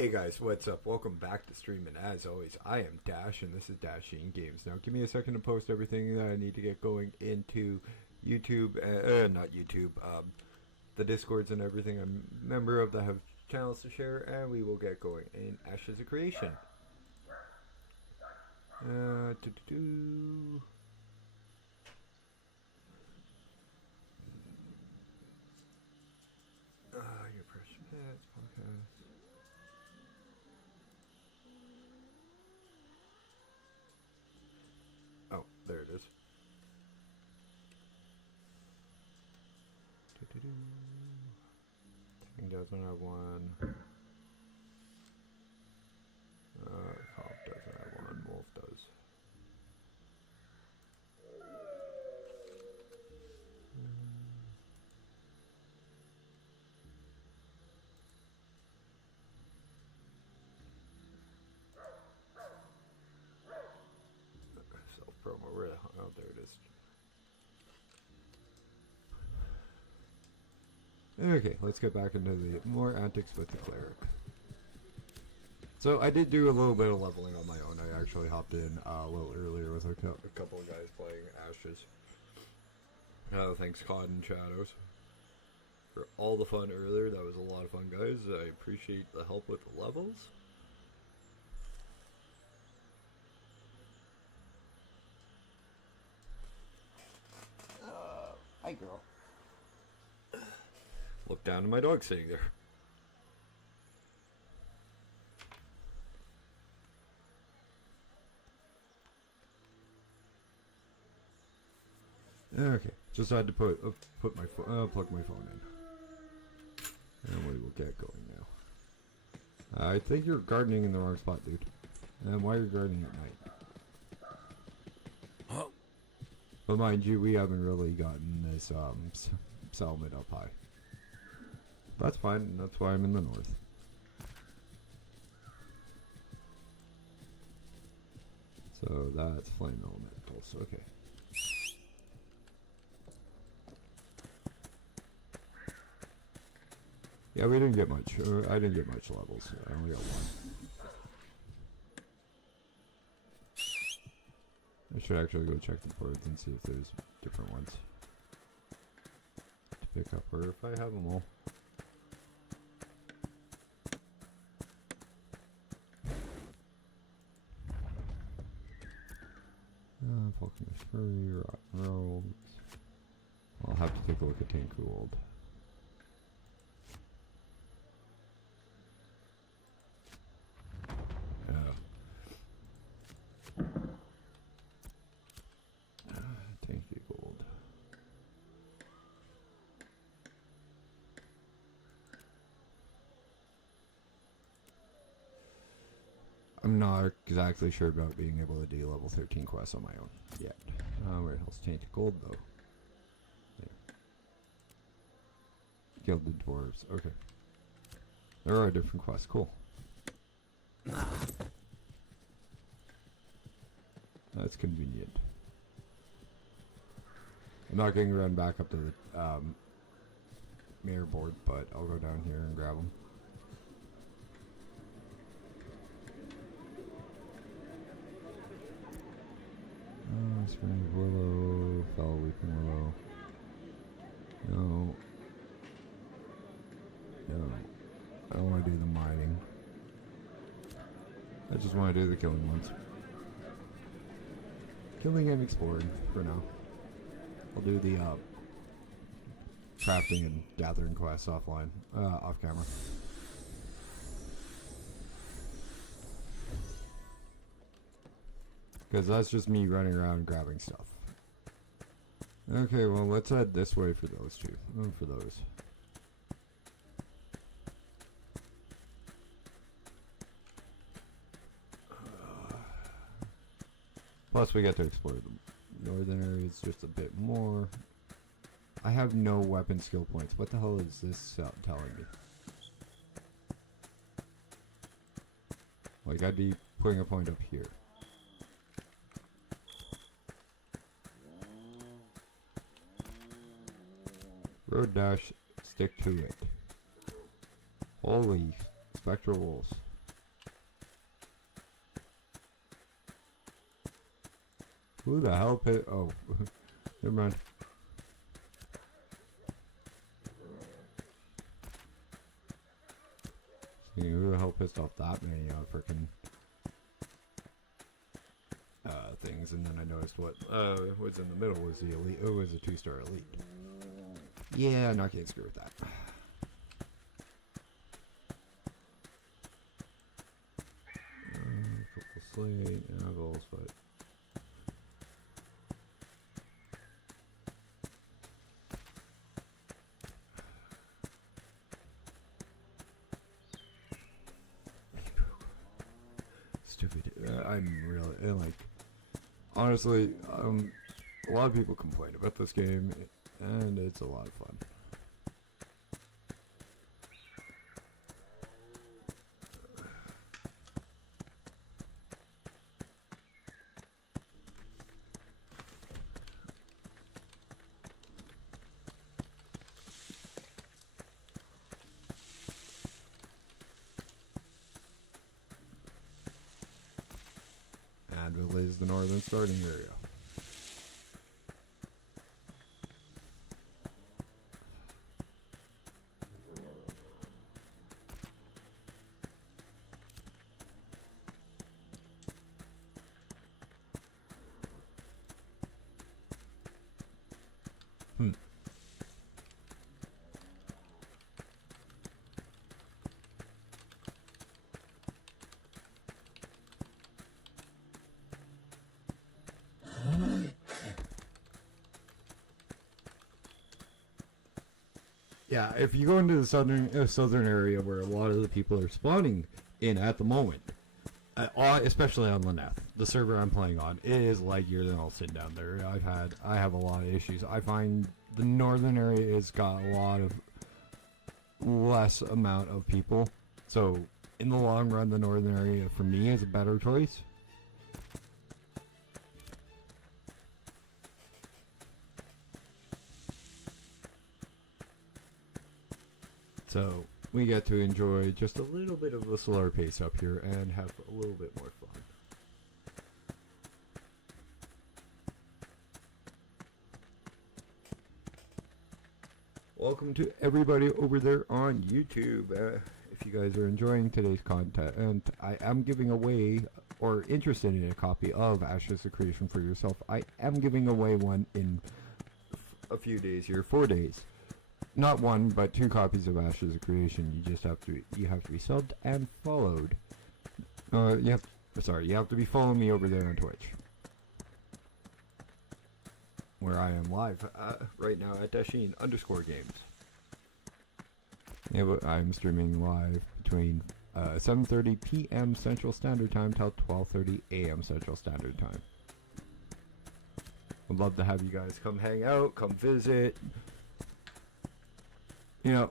Hey guys, what's up? Welcome back to stream, and as always, I am Dash, and this is Dashing Games. Now, give me a second to post everything that I need to get going into YouTube, not YouTube, the Discords and everything I'm a member of that have channels to share, and we will get going in Ashes of Creation. Your precious pets, podcast. Oh, there it is. Thing doesn't have one. Cop doesn't have one. Wolf does. Self promo. Where the hell? Oh, there it is. Okay, let's get back into the more antics with the cleric. So I did do a little bit of leveling on my own. I actually hopped in a little earlier with a couple of guys playing Ashes. Thanks COD and Shadows for all the fun earlier. That was a lot of fun, guys. I appreciate the help with the levels. Hi, girl. Look down at my dog sitting there. Okay, just had to plug my phone in, and we will get going now. I think you're gardening in the wrong spot, dude. And why are you gardening at night? Oh. But mind you, we haven't really gotten this settlement up high. That's fine. That's why I'm in the north. So that's flame elementals. Okay. Yeah, we didn't get much. I didn't get much levels. I only got one. I should actually go check the boards and see if there's different ones to pick up, or if I have them all. Falconer's Furry, Rotten Robes. I'll have to take a look at Tank Gold. Tanky Gold. I'm not exactly sure about being able to do level 13 quests on my own yet. Where the hell's Tainted Gold though? There. Gilded Dwarves. Okay. There are different quests. Cool. That's convenient. I'm not getting run back up to the mirror board, but I'll go down here and grab them. Spring of Willow, Fell Weeping Willow. No. No. I don't want to do the mining. I just want to do the killing ones. Killing and exploring for now. I'll do the crafting and gathering quests offline, off camera. Because that's just me running around grabbing stuff. Okay, well, let's head this way for those two. Oh, for those. Plus, we get to explore the northern areas just a bit more. I have no weapon skill points. What the hell is this telling me? Like, I'd be putting a point up here. Road dash, stick to it. Holy spectral wolves. Who the hell pit? Oh, never mind. Who the hell pissed off that many freaking things? And then I noticed what was in the middle was the elite. Oh, it was a 2-star elite. Yeah, I'm not getting screwed with that. Purple slate, apples, but. Stupid. I'm really like. Honestly, a lot of people complain about this game, and it's a lot of fun. Anvil is the northern starting area. Yeah, if you go into the southern area where a lot of the people are spawning in at the moment, especially on Lyneth, the server I'm playing on, it is lightier than I'll sit down there. I have a lot of issues. I find the northern area has got a lot of less amount of people, so in the long run, the northern area for me is a better choice. So we get to enjoy just a little bit of a slower pace up here and have a little bit more fun. Welcome to everybody over there on YouTube. If you guys are enjoying today's content, and I am giving away, or interested in a copy of Ashes of Creation for yourself, I am giving away one in a few days here, 4 days. Not one, but 2 copies of Ashes of Creation. You just have to be subbed and followed. You have to be following me over there on Twitch, where I am live right now at Dashin_games. Yeah, but I'm streaming live between 7:30 p.m. Central Standard Time till 12:30 a.m. Central Standard Time. Would love to have you guys come hang out, come visit. You know,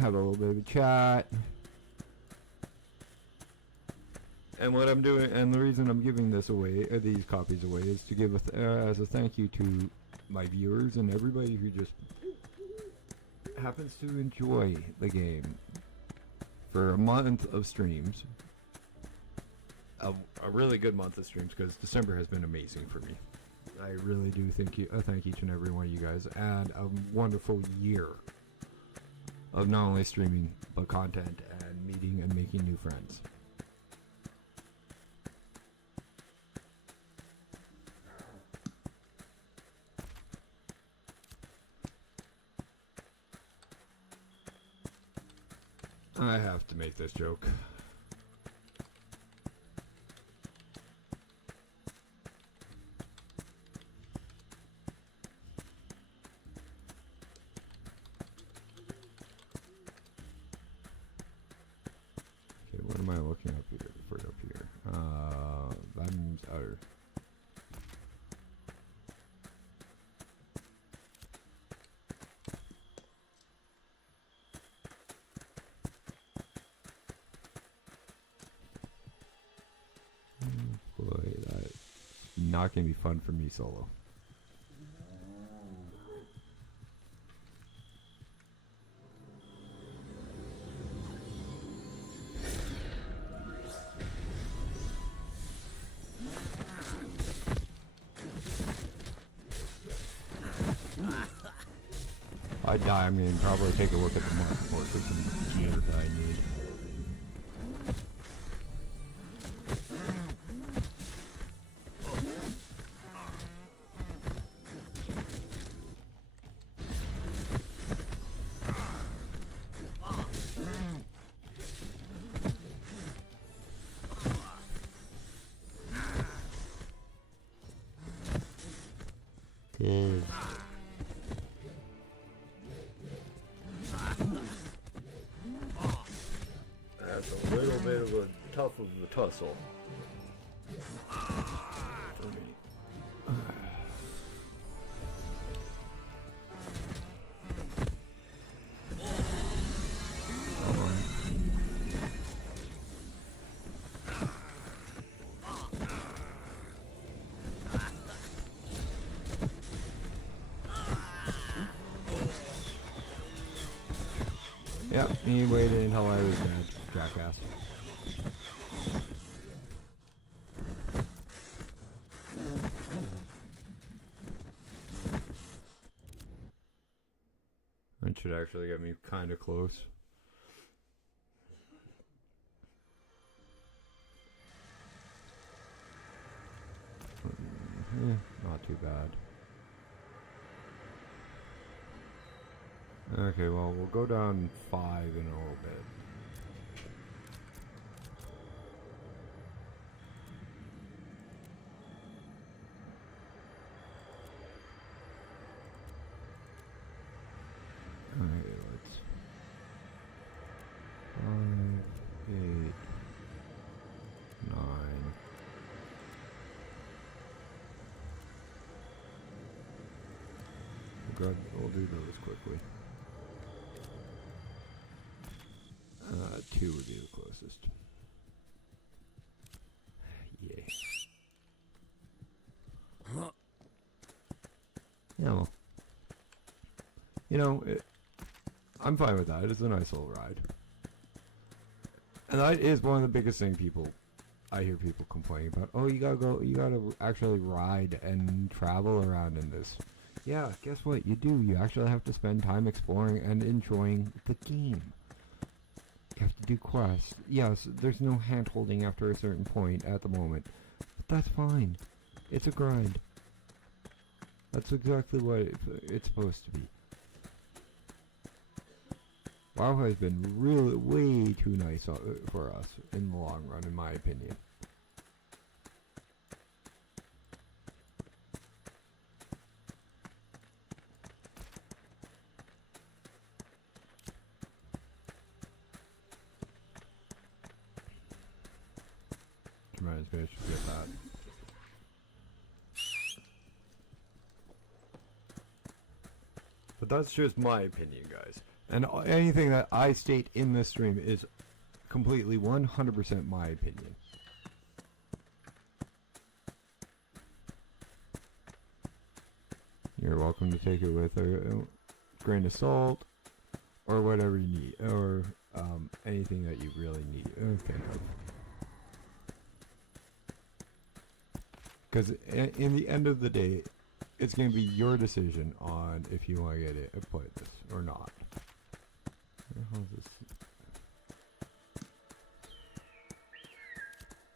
have a little bit of a chat. And what I'm doing, and the reason I'm giving this away, these copies away, is to give as a thank you to my viewers and everybody who just happens to enjoy the game for a month of streams. A really good month of streams, because December has been amazing for me. I really do thank each and every one of you guys, and a wonderful year of not only streaming but content and meeting and making new friends. I have to make this joke. What am I looking up here? For up here, Vans outer. Boy, that's not gonna be fun for me solo. I die, I'm gonna probably take a look at the marketplace for some gear that I need. Good. That's a little bit of a tough of a tussle for me. Yep, he waited until I was dead, jackass. That should actually get me kind of close. Not too bad. Okay, well, we'll go down 5 in a little bit. Okay, let's... 5, 8, 9... Good, we'll do those quickly. 2 would be the closest. Yeah. Yeah, well. You know, I'm fine with that. It's a nice little ride. And that is one of the biggest things I hear people complaining about. Oh, you gotta actually ride and travel around in this. Yeah, guess what? You do. You actually have to spend time exploring and enjoying the game. You have to do quests. Yes, there's no hand-holding after a certain point at the moment. But that's fine. It's a grind. That's exactly what it's supposed to be. WoW has been really way too nice for us in the long run, in my opinion. Maybe I should get that. But that's just my opinion, guys. And anything that I state in this stream is completely 100% my opinion. You're welcome to take it with a grain of salt or whatever you need, or anything that you really need. Okay. Because in the end of the day, it's going to be your decision on if you want to get it play this or not. Where the hell is this?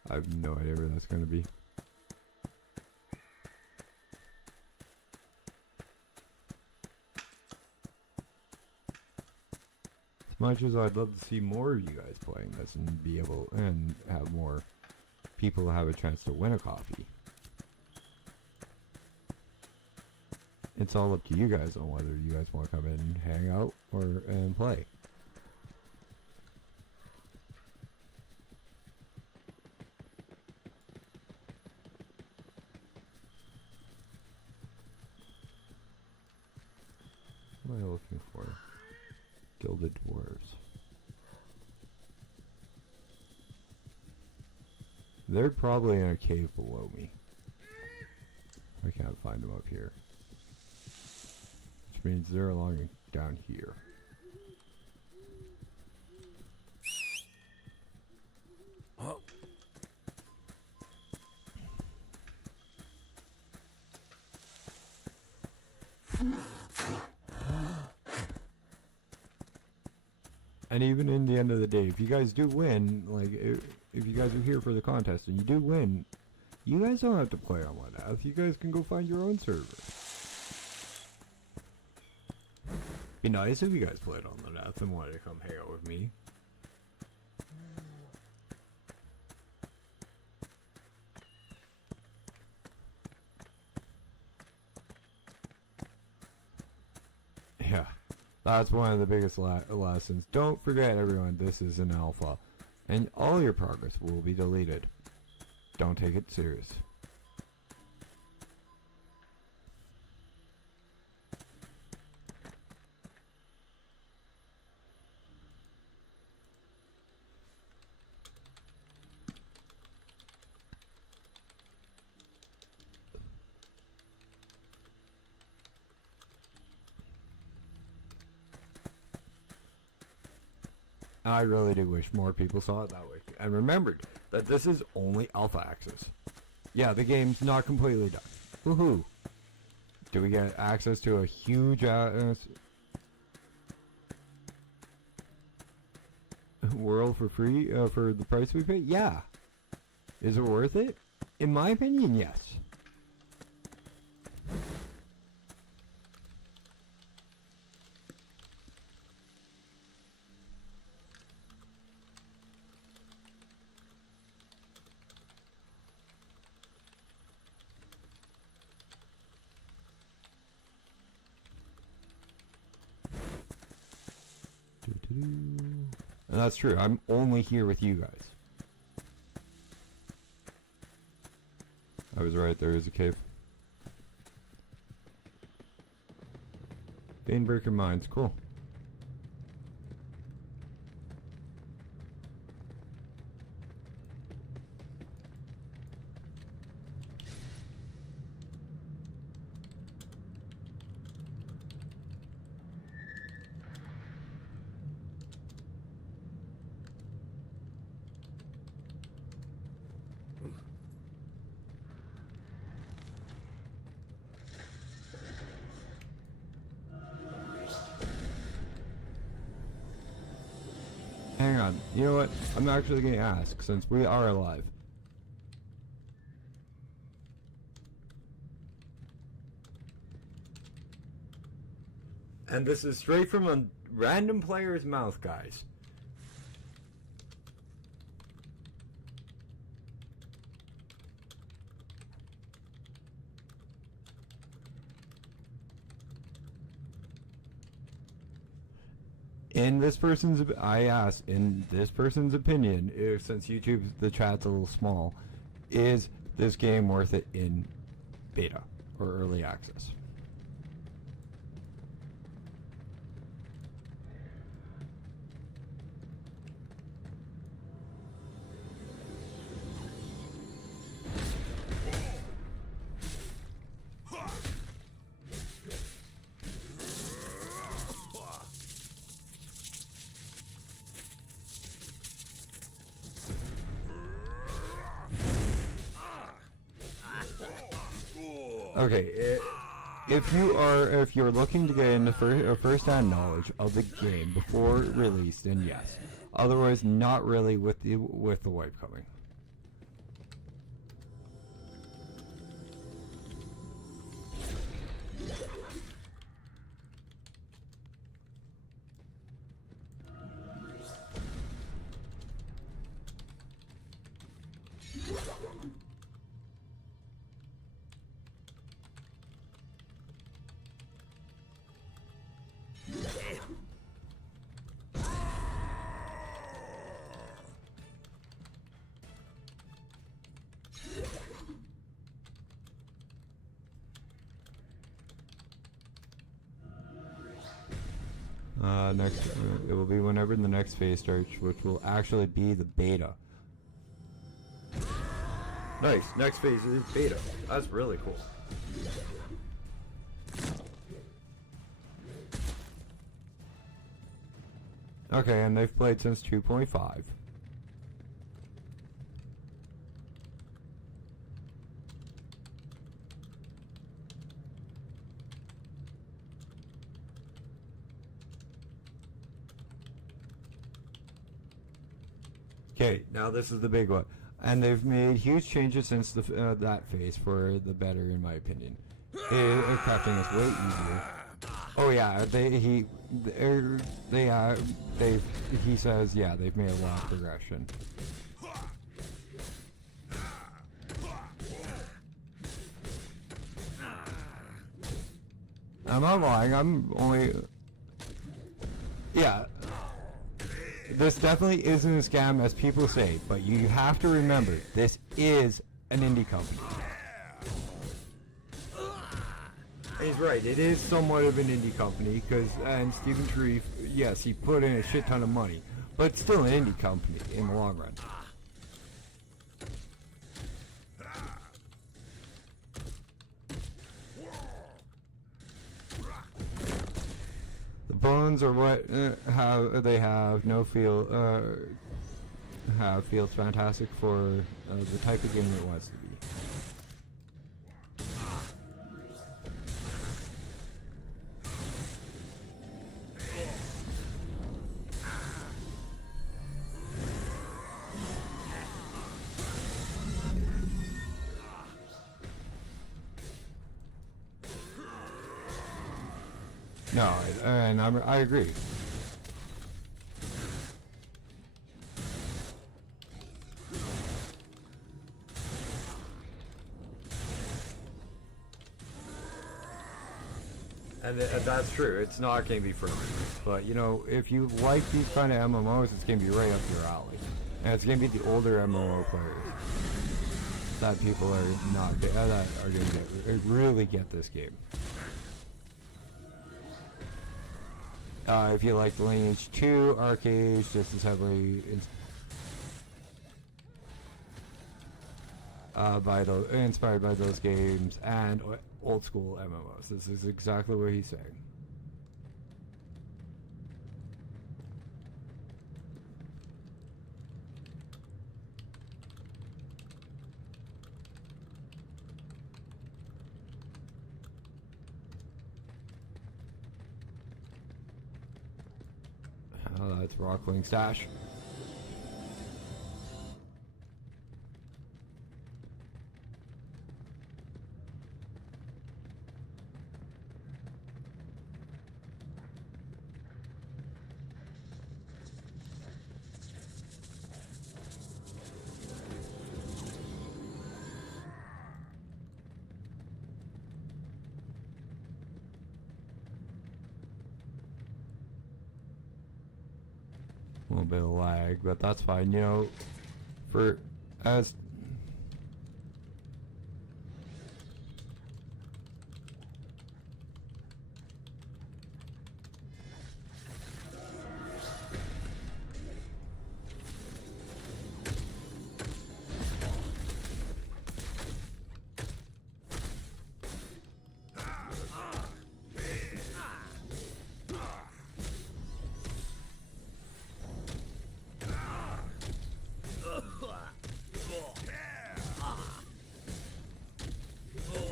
I have no idea where that's going to be. As much as I'd love to see more of you guys playing this and be able and have more people have a chance to win a coffee. It's all up to you guys on whether you guys want to come in and hang out and play. What am I looking for? Gilded dwarves. They're probably in a cave below me. I can't find them up here. Which means they're along down here. Oh. And even in the end of the day, if you guys do win, like, if you guys are here for the contest and you do win, you guys don't have to play on one F. You guys can go find your own server. Be nice if you guys played on the F and wanted to come hang out with me. Yeah, that's one of the biggest lessons. Don't forget, everyone, this is an alpha, and all your progress will be deleted. Don't take it serious. I really do wish more people saw it that way and remembered that this is only alpha access. Yeah, the game's not completely done. Woohoo! Do we get access to a huge world for free for the price we pay? Yeah. Is it worth it? In my opinion, yes. And that's true. I'm only here with you guys. I was right. There is a cave. Bainbreaker mines. Cool. Hang on. You know what? I'm actually going to ask, since we are alive. And this is straight from a random player's mouth, guys. In this person's, I asked, in this person's opinion, if, since YouTube, the chat's a little small, is this game worth it in beta or early access? Okay, if you're looking to get into first-hand knowledge of the game before release, then yes. Otherwise, not really with the wipe coming. Next, it will be whenever the next phase starts, which will actually be the beta. Nice, next phase is beta. That's really cool. Okay, and they've played since 2.5. Okay, now this is the big one, and they've made huge changes since that phase for the better, in my opinion. Crafting is way easier. Oh yeah, he says, yeah, they've made a lot of progression. I'm not lying, I'm only... Yeah. This definitely isn't a scam as people say, but you have to remember, this is an indie company. He's right, it is somewhat of an indie company, and Stephen Sharif, yes, he put in a shit ton of money, but it's still an indie company in the long run. The bones are what they have no feel, feels fantastic for the type of game it wants to be. No, and I agree. And that's true. It's not going to be for everyone. But, you know, if you like these kind of MMOs, it's going to be right up your alley. And it's going to be the older MMO players that people are not that are going to really get this game. If you like Lineage 2, Arcade, just as heavily inspired by those games, and old school MMOs. This is exactly what he's saying. Oh, that's Rockling Stash. A little bit of lag, but that's fine. You know, for as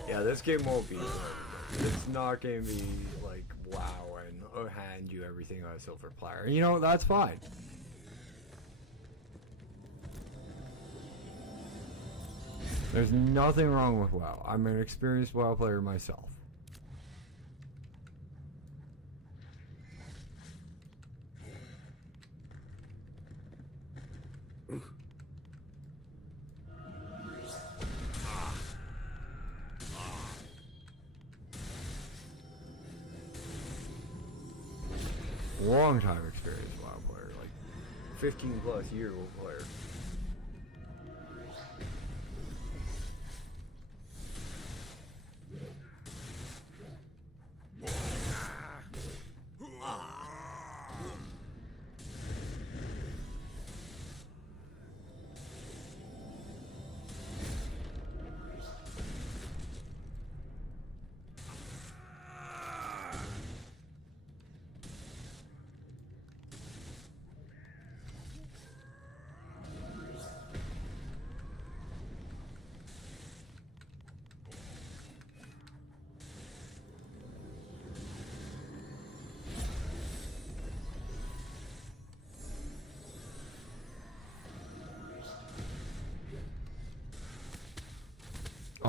yeah, this game won't be. It's not gonna be like WoW and hand you everything on a silver platter. You know, that's fine. There's nothing wrong with WoW. I'm an experienced WoW player myself. Long time experienced WoW player, like 15 plus year old player.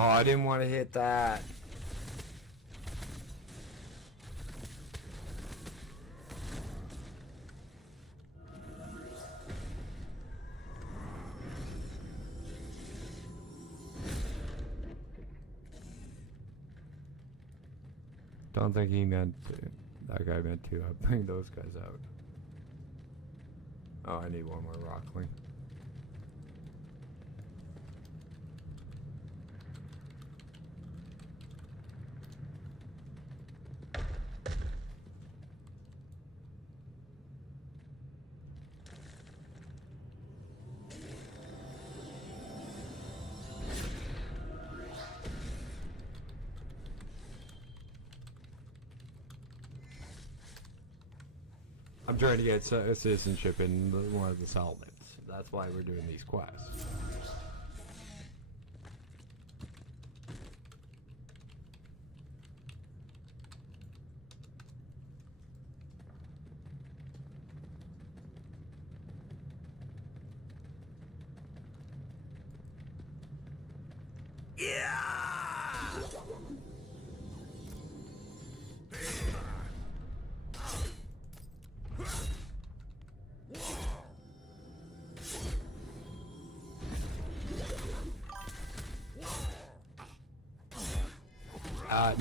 Oh, I didn't want to hit that. Don't think he meant to. That guy meant to. I bring those guys out. Oh, I need one more rockling. I'm trying to get citizenship in one of the settlements. That's why we're doing these quests.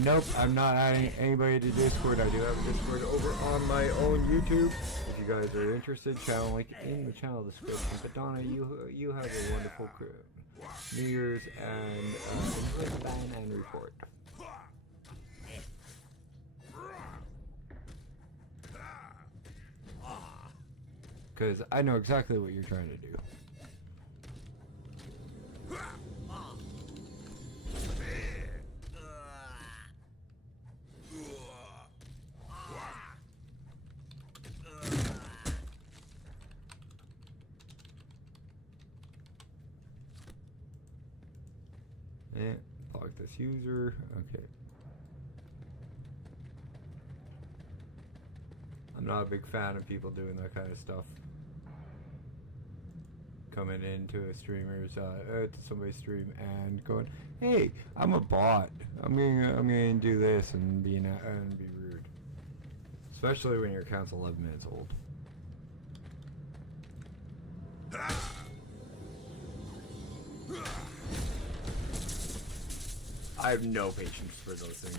Nope, I'm not adding anybody to Discord. I do have a Discord over on my own YouTube. If you guys are interested, channel link in the channel description. But Donna, you have a wonderful crew. New Year's and ban and report. Because I know exactly what you're trying to do. Block this user. Okay. I'm not a big fan of people doing that kind of stuff. Coming into a streamer's, to somebody's stream and going, "Hey, I'm a bot. I'm gonna do this," and be rude. Especially when your account's 11 minutes old. I have no patience for those things.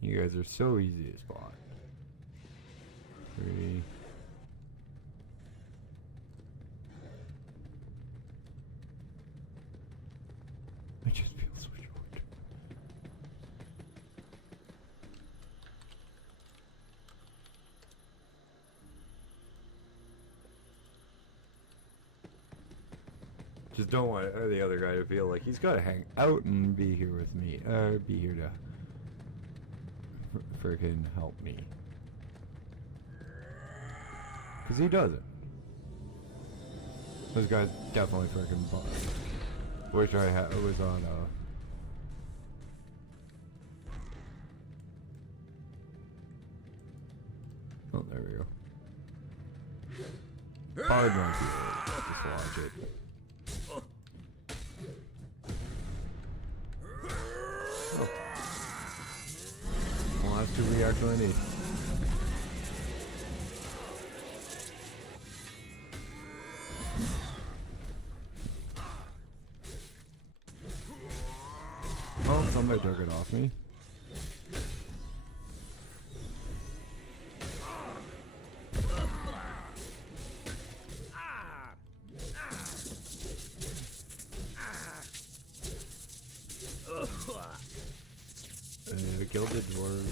You guys are so easy to spot. 3. I just feel so short. Just don't want the other guy to feel like he's got to hang out and be here with me. Be here to freaking help me. Because he doesn't. This guy's definitely freaking fun. Wish I was on oh, there we go. Hard one here. Just watch it. Oh. Well, that's 2 reactive I need. Oh, somebody took it off me. Gilded Dwarves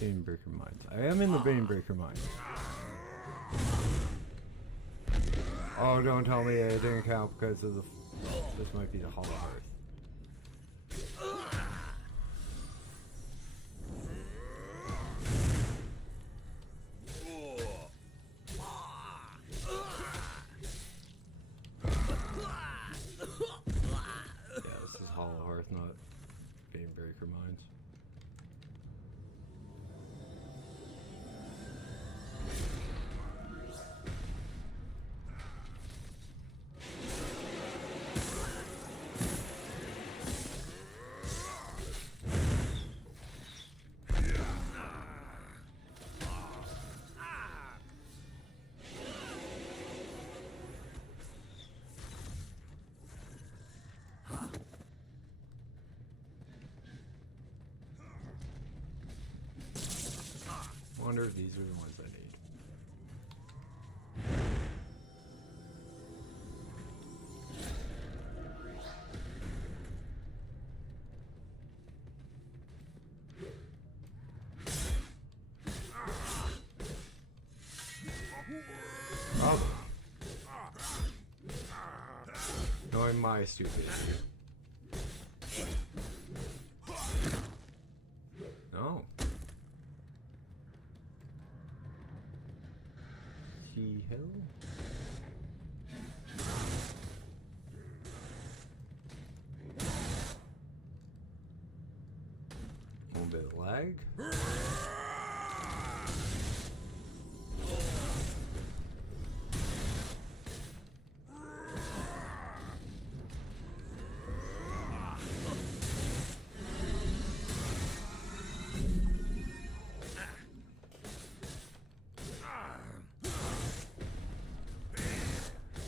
and Banebreaker Mines. I am in the Banebreaker Mines. Oh, don't tell me it didn't count because of the... This might be the Hall of Earth. wonder if these are the ones I need. Probably. Knowing my stupidity. No. Sea hill? A little bit of lag.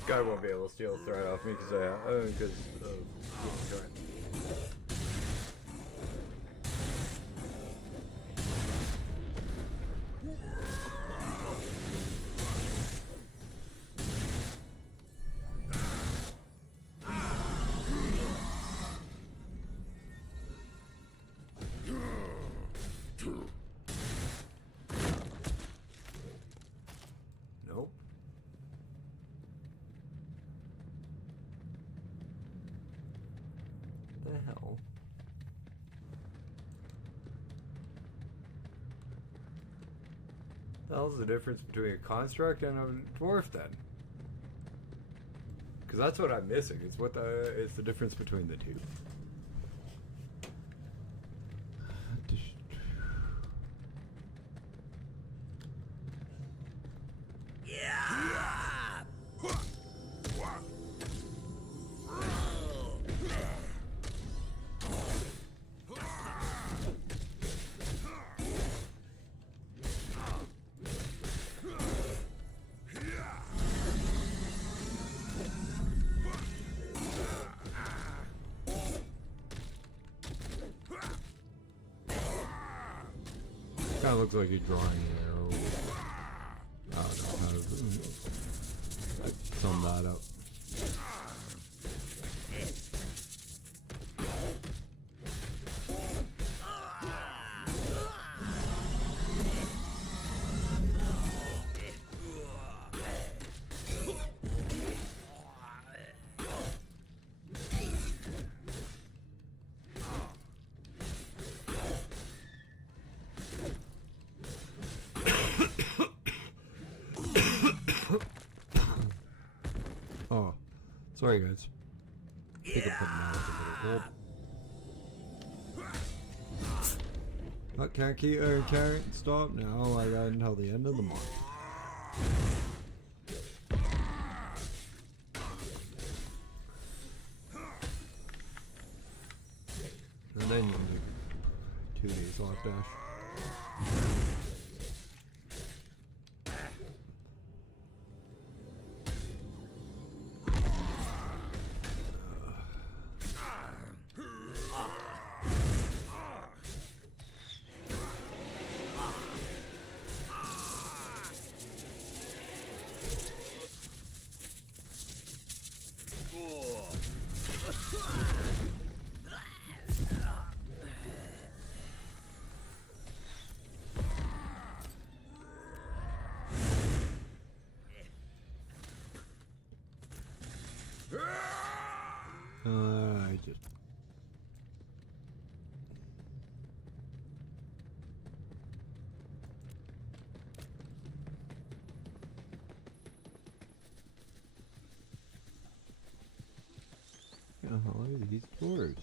Guy won't be able to steal a threat off me because of joint. Nope. The hell? The hell's the difference between a construct and a dwarf then? Because that's what I'm missing. It's the difference between the two. Kind of looks like you're drawing an arrow. I don't know how to sum that up. Oh, sorry guys. Pick up the mouth a little bit. Oh, can't stop now. I got until the end of the month. And then you do 2 days lock dash. I just... What the hell are these doors?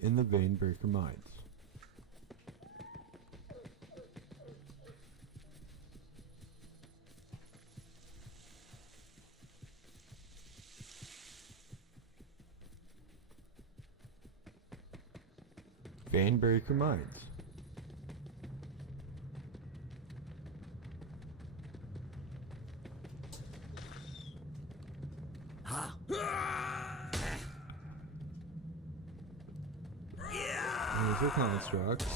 In the Vanebreaker Mines. Vanebreaker Mines. Huh? There's the constructs.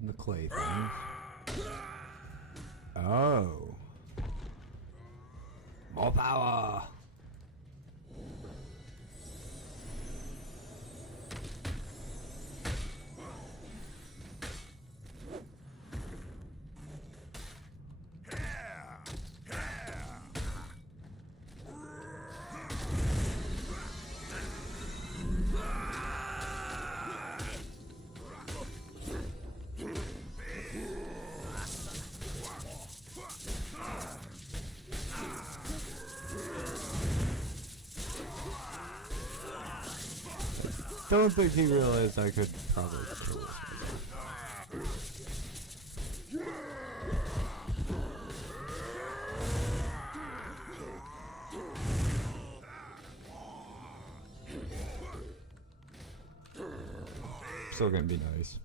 And the clay thing. Oh. More power! Don't think he realized I could probably kill this guy. Still gonna be nice.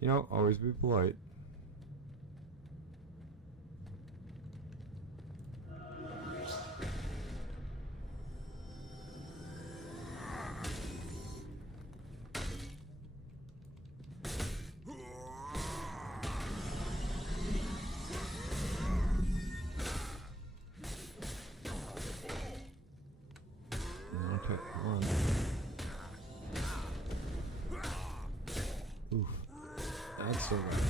You know, always be polite. Oof. That's so bad.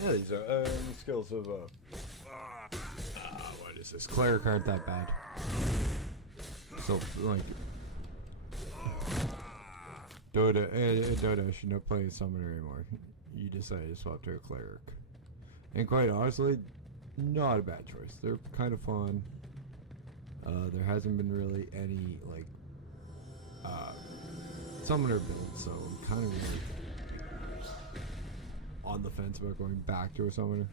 Yeah, these are skills of what is this? Cleric aren't that bad. So like Dota should not play a summoner anymore. You decided to swap to a cleric. And quite honestly, not a bad choice. They're kind of fun. There hasn't been really any like summoner builds, so I'm kind of really on the fence about going back to a summoner.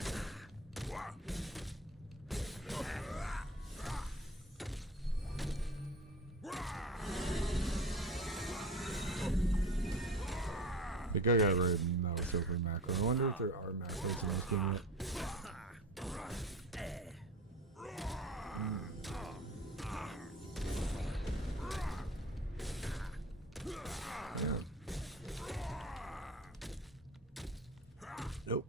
I think I got rid of mouse over macro. I wonder if there are macros in this game yet. Nope.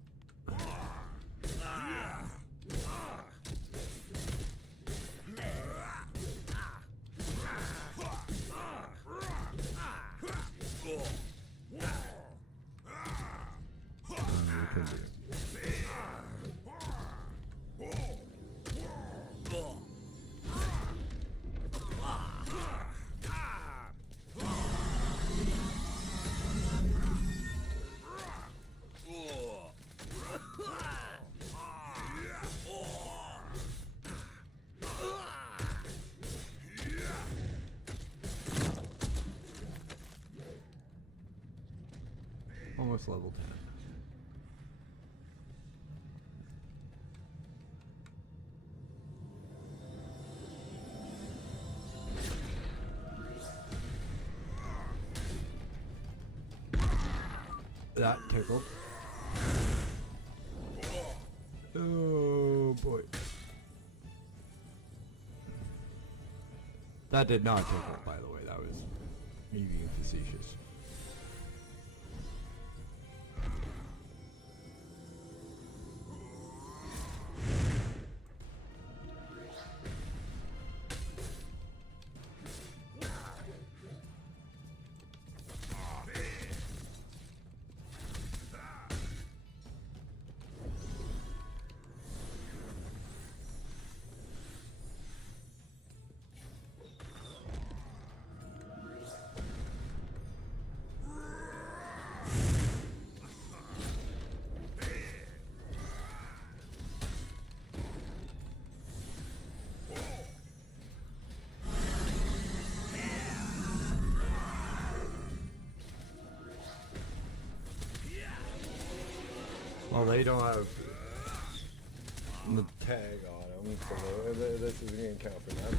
Almost level 10. That tickled. Oh boy. That did not tickle, by the way. That was me being facetious. they don't have the tag on them, so this isn't going to count for that.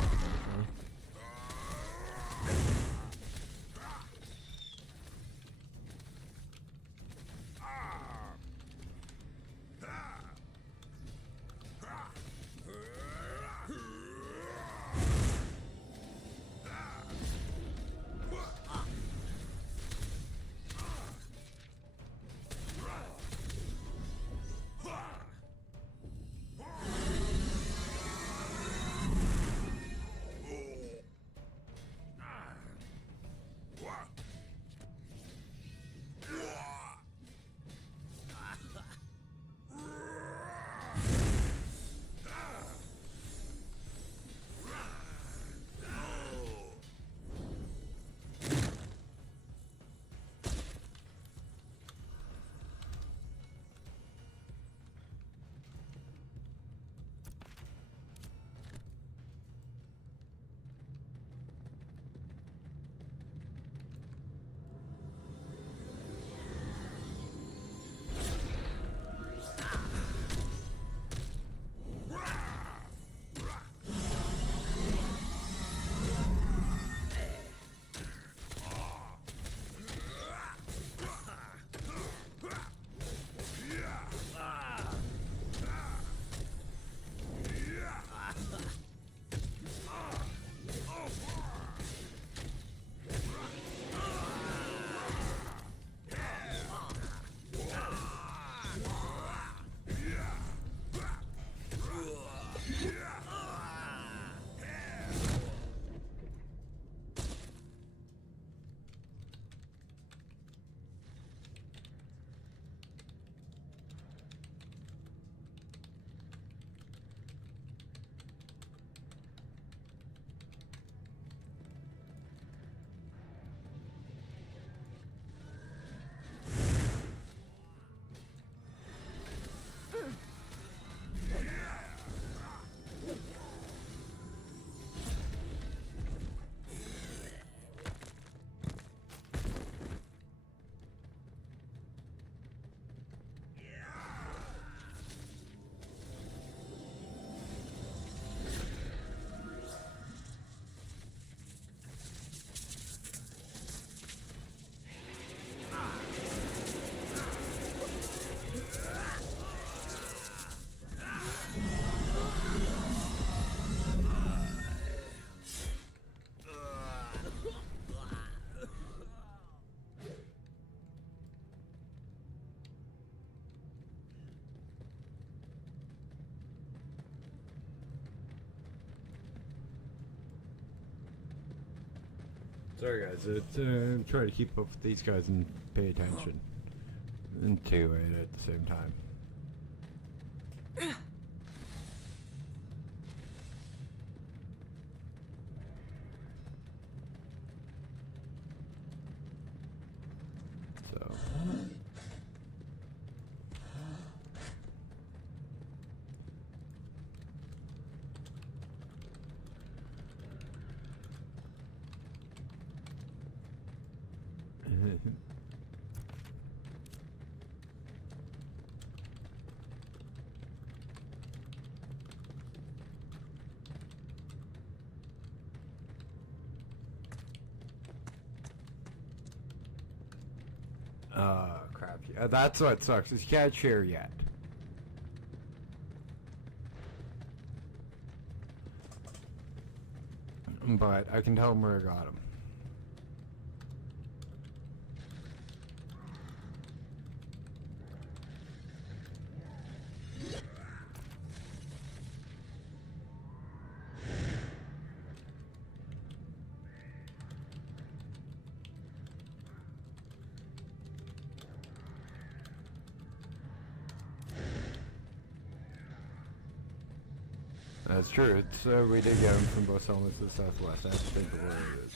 Sorry guys, it's, I'm trying to keep up with these guys and pay attention. And to it at the same time. So... crap. Yeah, that's what sucks, is you can't share yet. But I can tell him where I got him. That's true. It's we did get him from both elements of the southwest. I have to think of where it is.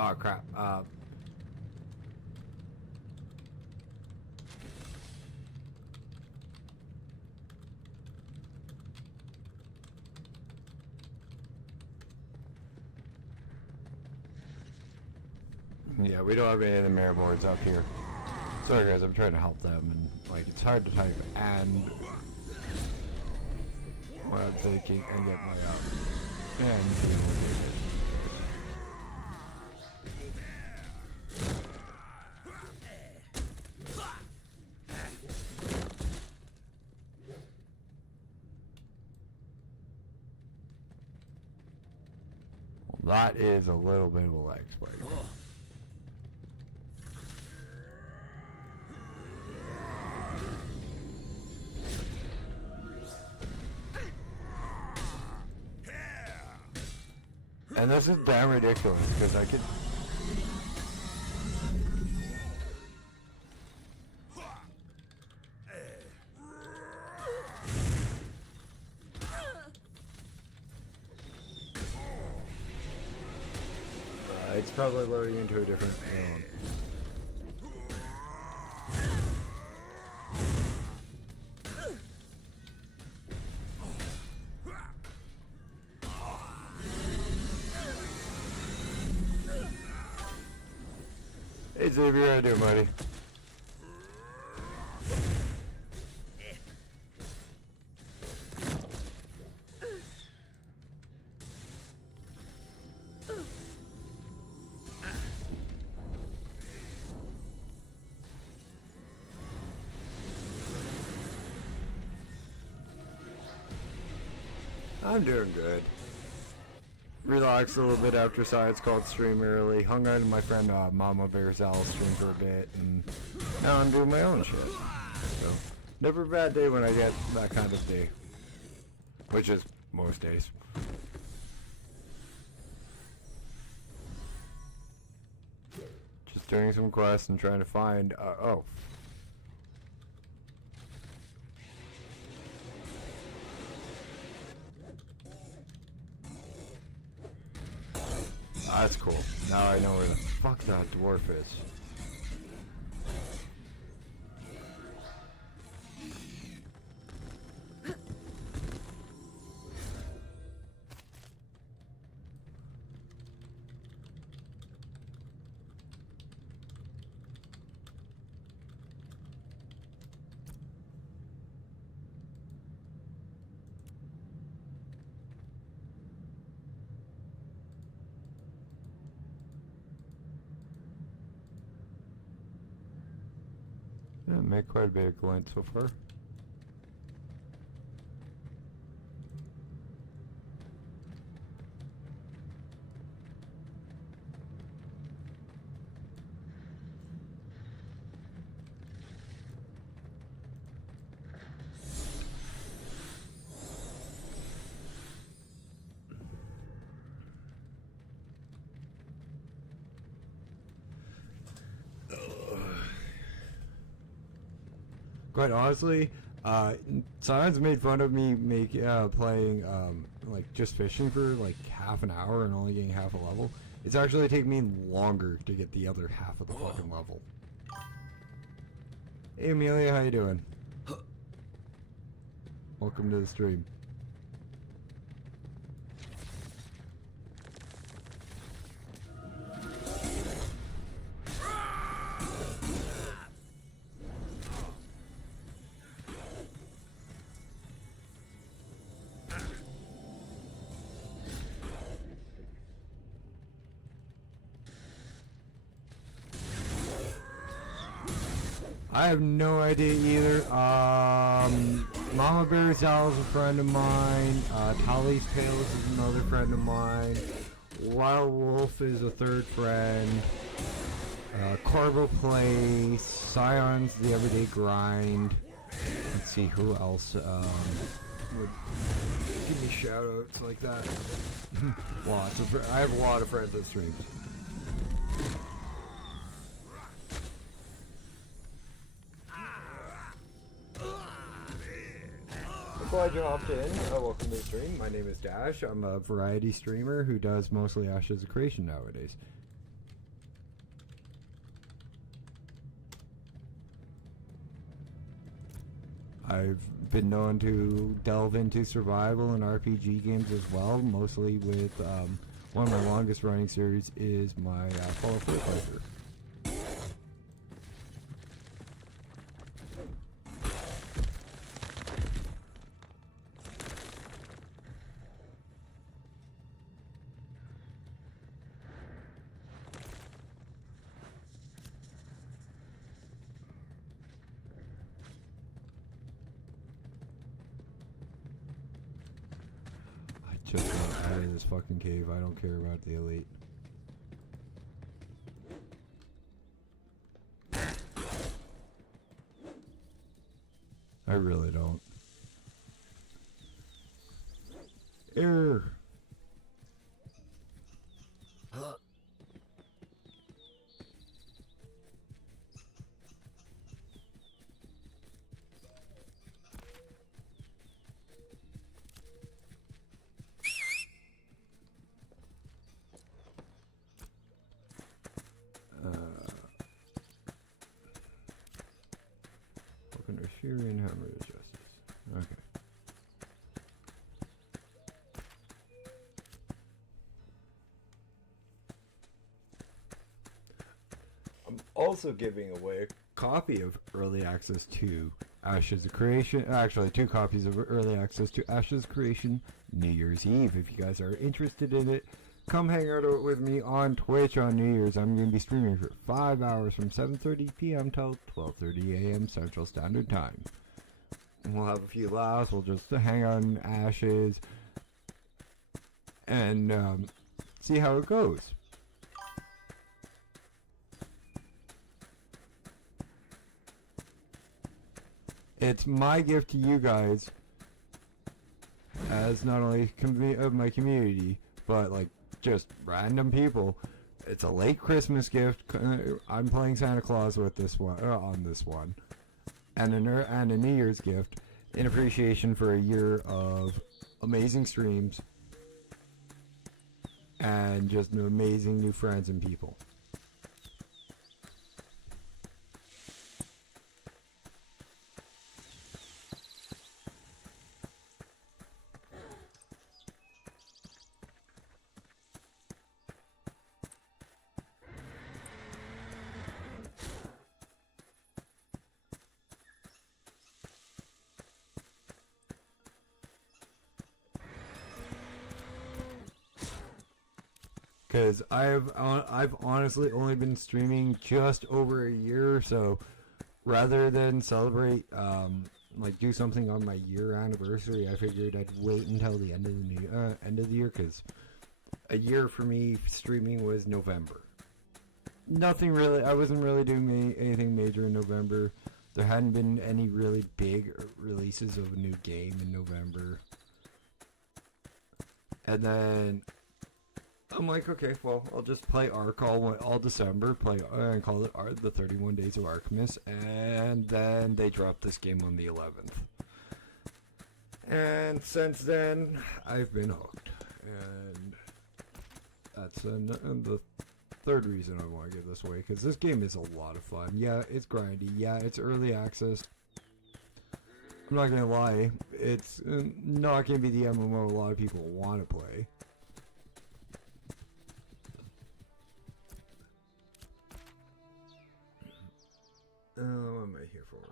Oh crap. Yeah, we don't have any of the mirror boards up here. Sorry guys, I'm trying to help them, and like it's hard to type and what I'm thinking and get my and that is a little bit of a leg spike. And this is damn ridiculous, because I could... it's probably loading into a different... Hey Xavier, how you doing, buddy? I'm doing good. Relaxed a little bit after Science called stream early. Hung out with my friend Mama Bear's Owl stream for a bit, and now I'm doing my own shit. So, never a bad day when I get that kind of day. Which is most days. Just doing some quests and trying to find, oh. That's cool. Now I know where the fuck that dwarf is. Yeah, made quite a bit of glint so far. Quite honestly, Science made fun of me playing like just fishing for like half an hour and only getting half a level. It's actually taking me longer to get the other half of the fucking level. Hey Amelia, how you doing? Welcome to the stream. I have no idea either. Mama Bear's Owl is a friend of mine. Tally's Tales is another friend of mine. Wild Wolf is a third friend. Corvo Plays. Scion's The Everyday Grind. Let's see who else would give me shout outs like that. I have a lot of friends that stream. Glad you hopped in. Welcome to the stream. My name is Dash. I'm a variety streamer who does mostly Ashes of Creation nowadays. I've been known to delve into survival and RPG games as well, mostly with one of my longest running series is my Fallout 4 playthrough. Just want out of this fucking cave. I don't care about the elite. I really don't. Error. Syrian hammer of justice. Okay. I'm also giving away a copy of Early Access to Ashes of Creation. Actually, 2 copies of Early Access to Ashes of Creation New Year's Eve. If you guys are interested in it, come hang out with me on Twitch on New Year's. I'm going to be streaming for 5 hours from 7:30 p.m. till 12:30 a.m. Central Standard Time. And we'll have a few laughs. We'll just hang out in Ashes and see how it goes. It's my gift to you guys as not only of my community, but like just random people. It's a late Christmas gift. I'm playing Santa Claus with this one on this one, and a New Year's gift in appreciation for a year of amazing streams and just amazing new friends and people. Because I've honestly only been streaming just over a year, so rather than celebrate, like do something on my year anniversary, I figured I'd wait until the end of the year, because a year for me streaming was November. Nothing really. I wasn't really doing anything major in November. There hadn't been any really big releases of a new game in November, and then I'm like, okay, well, I'll just play Ark all December, and call it the 31 Days of Archmus, and then they dropped this game on the 11th. And since then, I've been hooked, and that's the third reason I want to give this away, because this game is a lot of fun. Yeah, it's grindy. Yeah, it's early access. I'm not going to lie, it's not going to be the MMO a lot of people want to play. What am I here for?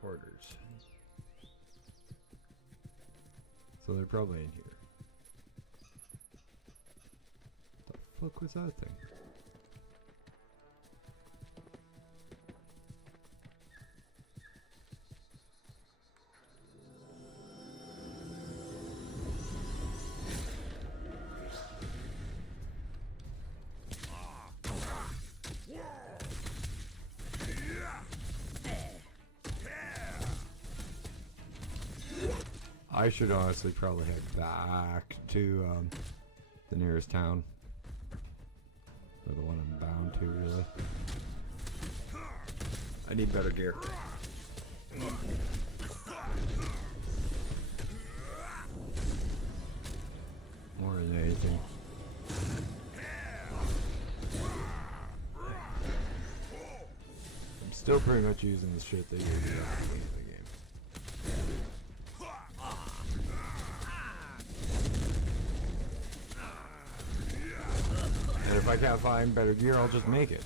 Hoarders. So they're probably in here. What the fuck was that thing? I should honestly probably head back to the nearest town. Or the one I'm bound to, really. I need better gear. More than anything. I'm still pretty much using the shit they gave me at the beginning of the game. I can't find better gear, I'll just make it.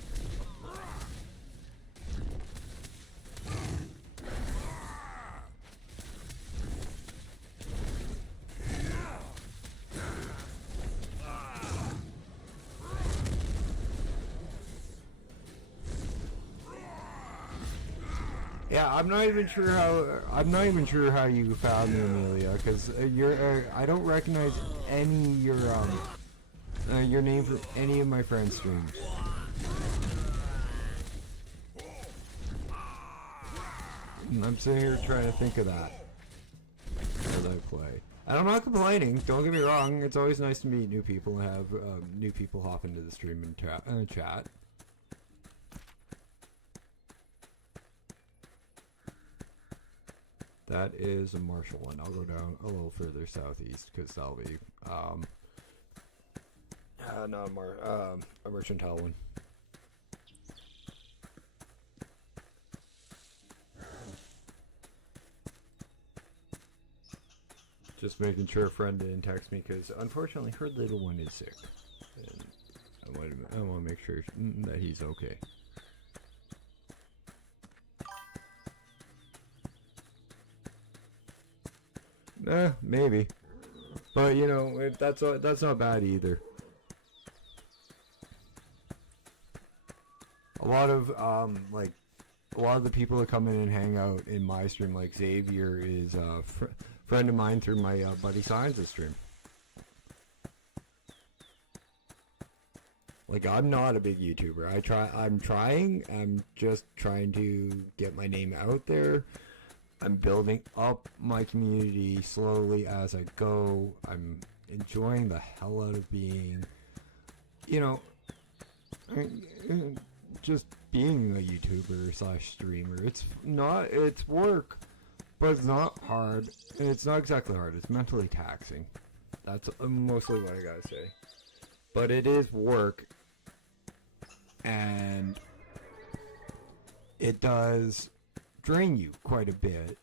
Yeah, I'm not even sure how you found me, Amelia, because I don't recognize any your name from any of my friends' streams. I'm sitting here trying to think of that as I play. And I'm not complaining. Don't get me wrong. It's always nice to meet new people and have new people hop into the stream and chat. That is a Marshall one. I'll go down a little further southeast because that'll be not a mercantile one. Just making sure a friend didn't text me because unfortunately her little one is sick, and I want to make sure that he's okay. Maybe. But you know, that's not bad either. A lot of the people that come in and hang out in my stream, like Xavier, is a friend of mine through my buddy Science's stream. Like, I'm not a big YouTuber. I'm just trying to get my name out there. I'm building up my community slowly as I go. I'm enjoying the hell out of being, you know, just being a YouTuber / streamer. It's work, but it's not hard. It's not exactly hard. It's mentally taxing. That's mostly what I gotta say. But it is work, and it does drain you quite a bit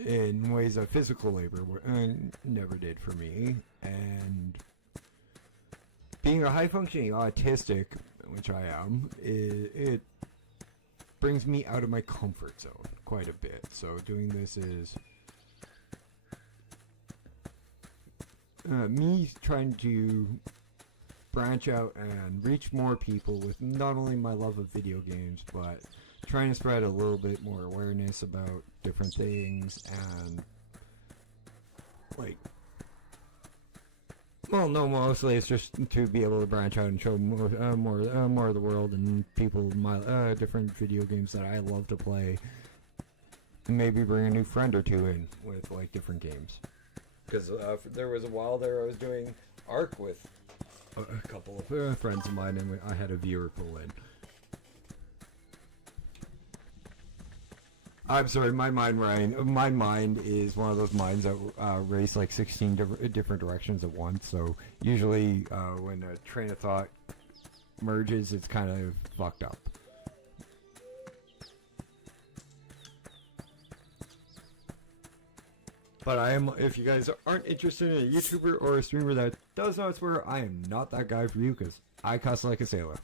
in ways that physical labor never did for me. And being a high-functioning autistic, which I am, it brings me out of my comfort zone quite a bit. So doing this is me trying to branch out and reach more people with not only my love of video games, but trying to spread a little bit more awareness about different things, and mostly it's just to be able to branch out and show more of the world and people my different video games that I love to play, and maybe bring a new friend or two in with like different games. Because there was a while there I was doing Ark with a couple of friends of mine, and I had a viewer pull in. I'm sorry, my mind is one of those minds that race like 16 different directions at once. So usually when a train of thought merges, it's kind of fucked up. But if you guys aren't interested in a YouTuber or a streamer that does not swear, I am not that guy for you, because I cuss like a sailor.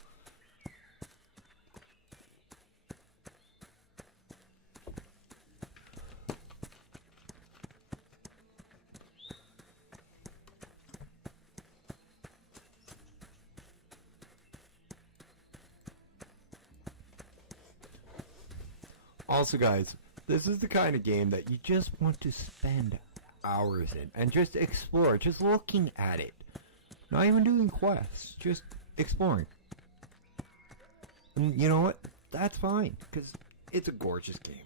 Also, guys, this is the kind of game that you just want to spend hours in and just explore, just looking at it. Not even doing quests, just exploring. And you know what? That's fine, because it's a gorgeous game.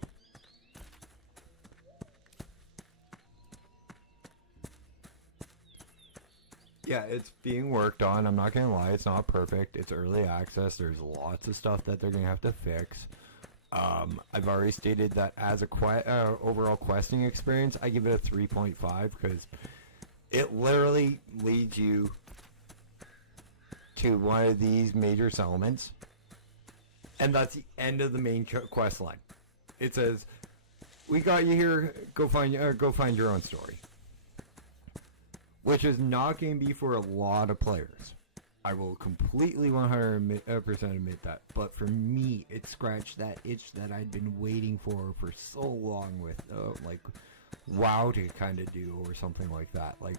Yeah, it's being worked on. I'm not gonna lie, it's not perfect. It's early access. There's lots of stuff that they're gonna have to fix. I've already stated that as a overall questing experience, I give it a 3.5, because it literally leads you to one of these major settlements, and that's the end of the main quest line. It says, "We got you here. Go find your own story," which is not going to be for a lot of players. I will completely 100% admit that. But for me, it scratched that itch that I'd been waiting for so long with, like, WoW to kind of do or something like that. Like,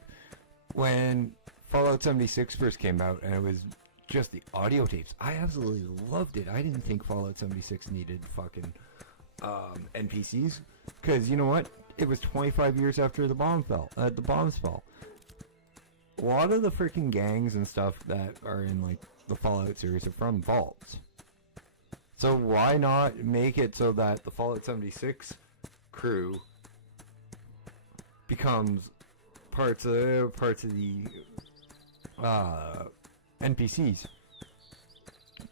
when Fallout 76 first came out and it was just the audio tapes, I absolutely loved it. I didn't think Fallout 76 needed fucking NPCs. Because, you know what? It was 25 years after the bombs fell. A lot of the freaking gangs and stuff that are in, like, the Fallout series are from vaults. So why not make it so that the Fallout 76 crew becomes parts of the NPCs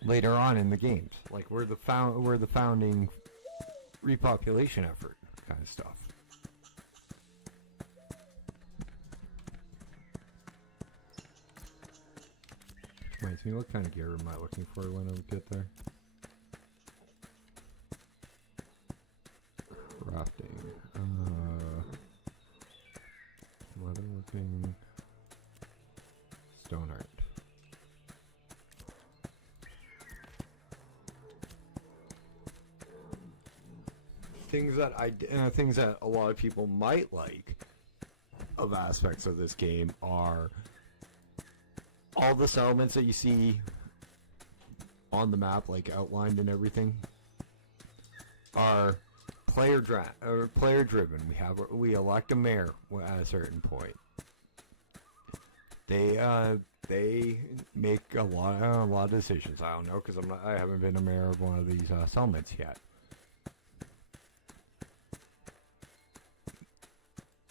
later on in the games? Like, we're the founding repopulation effort kind of stuff. Reminds me, what kind of gear am I looking for when I get there? Crafting. Leather looking. Stone art. Things that a lot of people might like of aspects of this game are all the settlements that you see on the map, like outlined and everything, are player driven. We elect a mayor at a certain point. They make a lot of decisions. I don't know, because I haven't been a mayor of one of these settlements yet.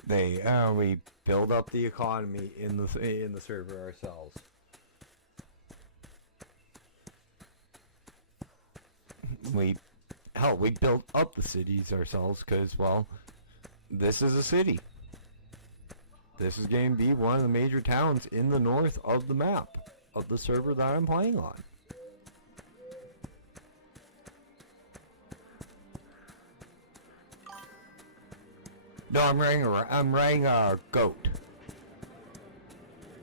We build up the economy in the server ourselves. We built up the cities ourselves because, well, this is a city. This is going to be one of the major towns in the north of the map of the server that I'm playing on. No, I'm riding a goat.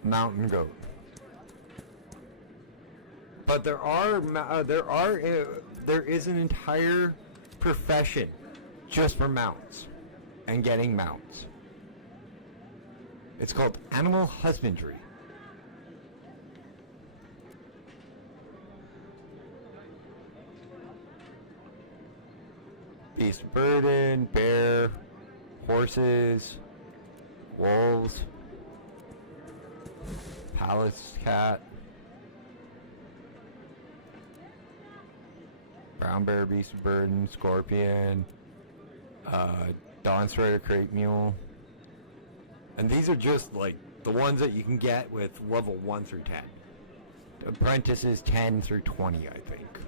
Mountain goat. But there is an entire profession just for mounts and getting mounts. It's called animal husbandry. Beast of burden, bear, horses, wolves, palace cat, brown bear, beast of burden, scorpion, dawn strider, crate mule. And these are just like the ones that you can get with level 1 through 10. Apprentices 10 through 20, I think.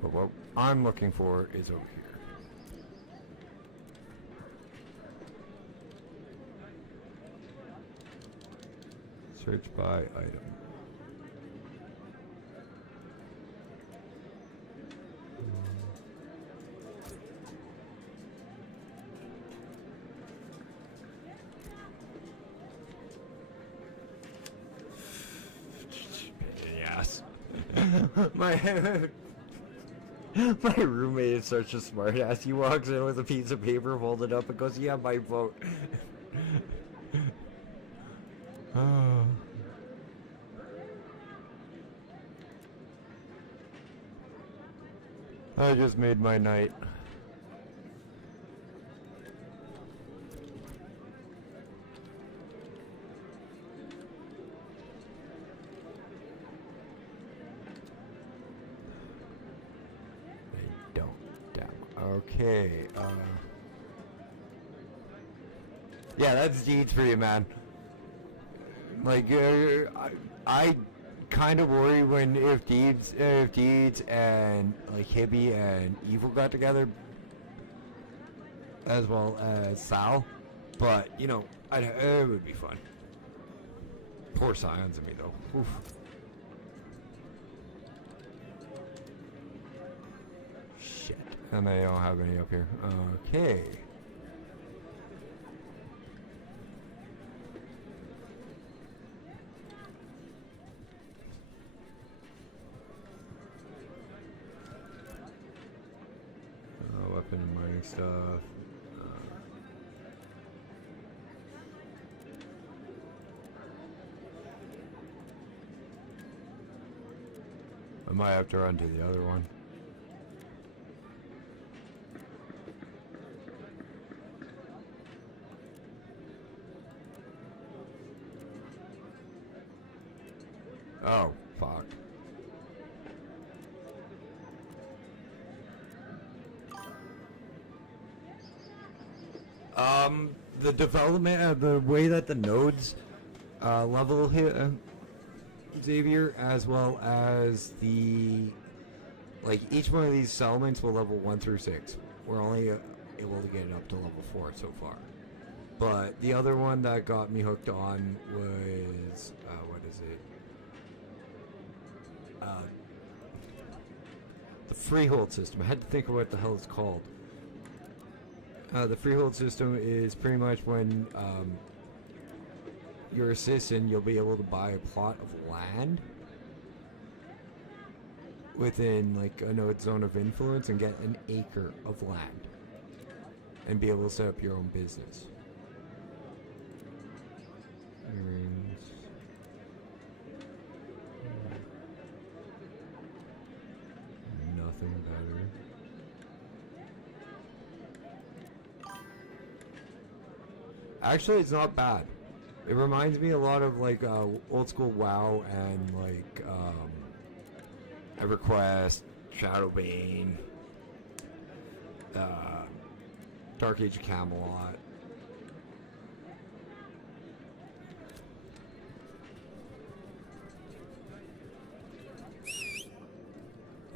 But what I'm looking for is over here. Search by item. Yes. My roommate is such a smart ass. He walks in with a piece of paper folded up and goes, "Yeah, my vote." I just made my night. They don't. Damn. Okay. Yeah, that's deeds for you, man. Like, I kind of worry when if deeds and like Hibby and Evil got together, as well as Sal, but you know, it would be fun. Poor Scions of me though. Oof. Shit, and I don't have any up here. Okay. crafting and mining stuff. I might have to run to the other one. Oh, fuck. The development, the way that the nodes level hit Xavier, as well as the, like, each one of these settlements will level 1 through 6. We're only able to get it up to level 4 so far. But the other one that got me hooked on was, what is it? The freehold system. I had to think of what the hell it's called. The freehold system is pretty much when you're a citizen, you'll be able to buy a plot of land within like a node zone of influence and get an acre of land and be able to set up your own business. Nothing better. Actually, it's not bad. It reminds me a lot of like old school WoW and like EverQuest, Shadowbane, Dark Age of Camelot.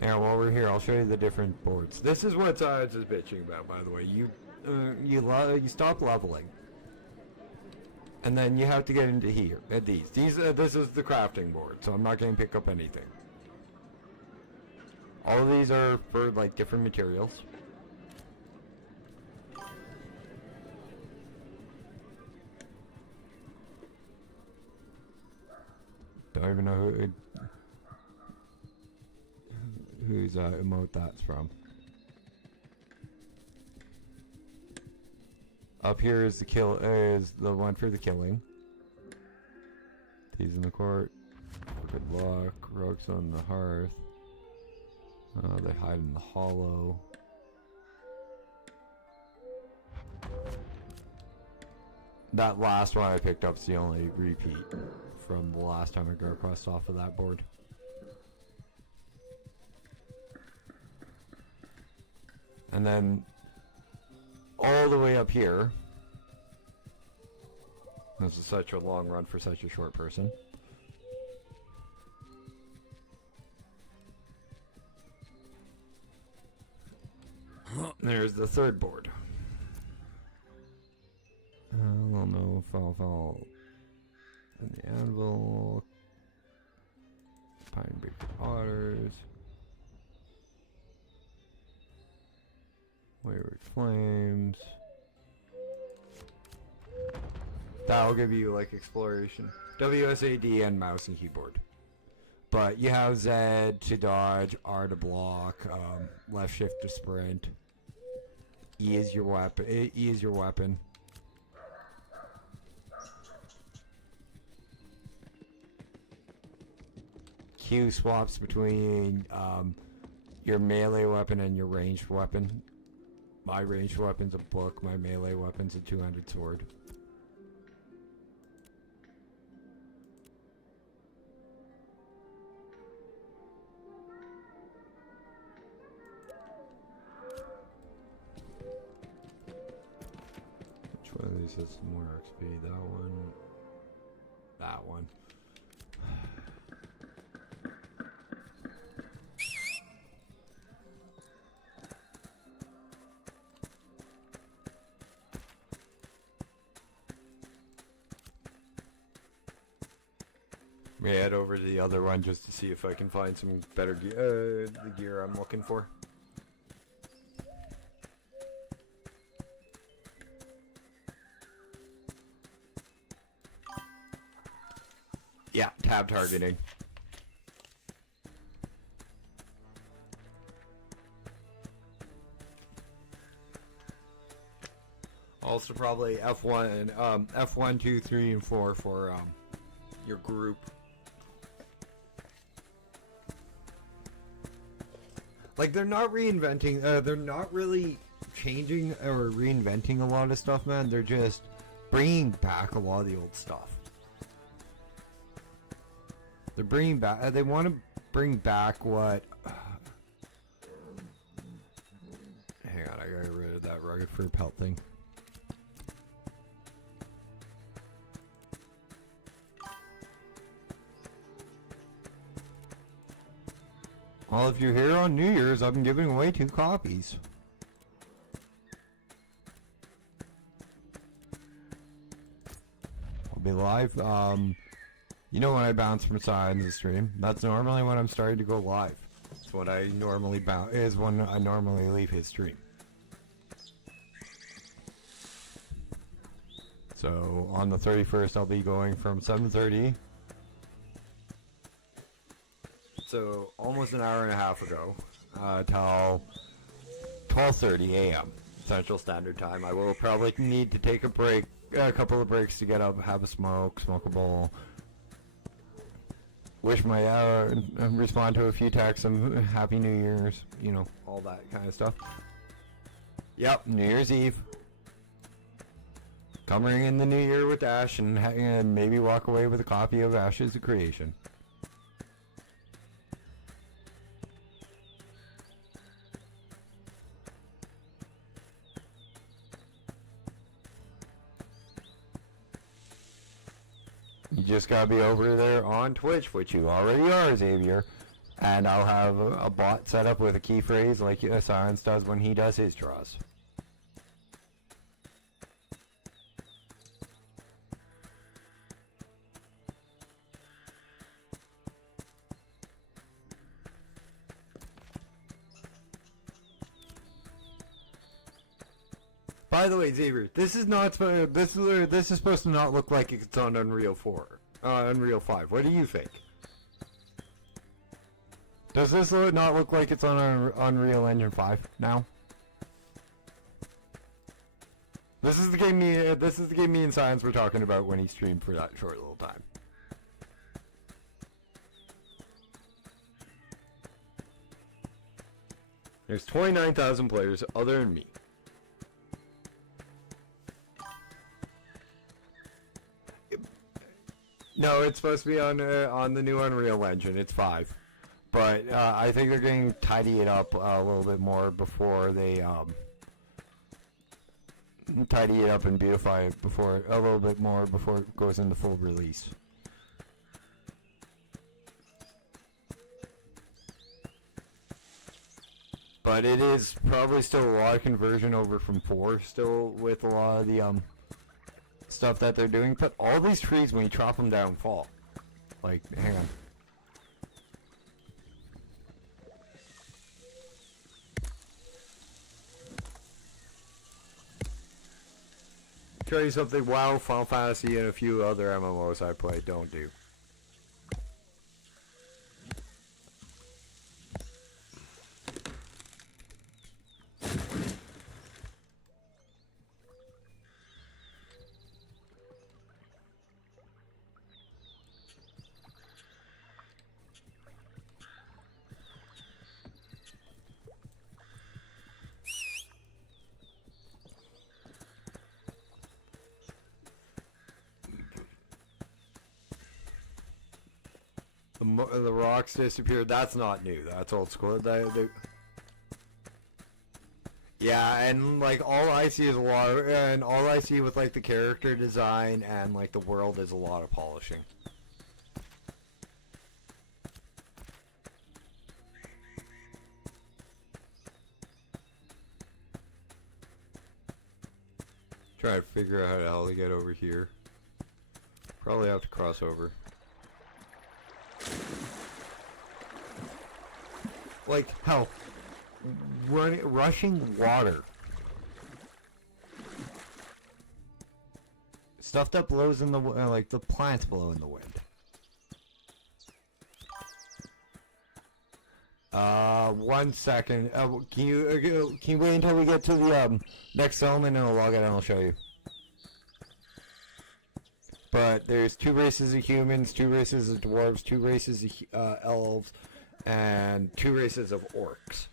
Yeah, while we're here, I'll show you the different boards. This is what Science is bitching about, by the way. You stop leveling, and then you have to get into here at these. This is the crafting board, so I'm not going to pick up anything. All of these are for like different materials. Don't even know whose emote that's from. Up here is the one for the killing. Teas in the court. Good luck. Rogues on the hearth. They hide in the hollow. That last one I picked up is the only repeat from the last time I got a quest off of that board. And then all the way up here, this is such a long run for such a short person. There's the third board. I don't know if I'll and the anvil, pine beak otters, wayward flames. That'll give you like exploration, WSAD, and mouse and keyboard. But you have Z to dodge, R to block, left shift to sprint. E is your weapon. E is your weapon. Q swaps between your melee weapon and your ranged weapon. My ranged weapon's a book. My melee weapon's a two-handed sword. Which one of these has more XP? That one. That one. May head over to the other one just to see if I can find some better gear, the gear I'm looking for. Yeah, tab targeting. Also probably F1, F1, 2, 3, and 4 for your group. Like, they're not reinventing, they're not really changing or reinventing a lot of stuff, man. They're just bringing back a lot of the old stuff. They're bringing back, they want to bring back what... hang on, I gotta get rid of that rugged fur pelt thing. Well, if you're here on New Year's, I've been giving away 2 copies. I'll be live. You know when I bounce from sides of the stream? That's normally when I'm starting to go live. It's when I normally is when I normally leave his stream. So on the 31st, I'll be going from 7:30. So almost an hour and a half ago, till 12:30 a.m. Central Standard Time. I will probably need to take a break, a couple of breaks to get up, have a smoke a bowl, wish my respond to a few texts, and Happy New Year's, you know, all that kind of stuff. Yep, New Year's Eve. Come ring in the New Year with Ash, and maybe walk away with a copy of Ash's Creation. You just gotta be over there on Twitch, which you already are, Xavier. And I'll have a bot set up with a key phrase like Science does when he does his draws. By the way, Xavier, this is not this is supposed to not look like it's on Unreal 4, Unreal 5. What do you think? Does this not look like it's on Unreal Engine 5 now? This is the game me and Science were talking about when he streamed for that short little time. There's 29,000 players other than me. No, it's supposed to be on the new Unreal Engine. It's 5, but I think they're going to tidy it up a little bit more before they tidy it up and beautify it a little bit more before it goes into full release. But it is probably still a lot of conversion over from 4, still with a lot of the stuff that they're doing. But all these trees, when you chop them down, fall. Like, hang on. Tell you something, WoW, Final Fantasy, and a few other MMOs I play don't do. The rocks disappeared. That's not new. That's old school. Yeah, and like all I see is all I see with like the character design and like the world is a lot of polishing. Try to figure out how the hell to get over here. Probably have to cross over. Like, hell, rushing water. Stuff that blows in the, like, the plants blow in the wind. 1 second. Can you wait until we get to the next element, and I'll log it and I'll show you. But there's 2 races of humans, 2 races of dwarves, 2 races of elves, and 2 races of orcs.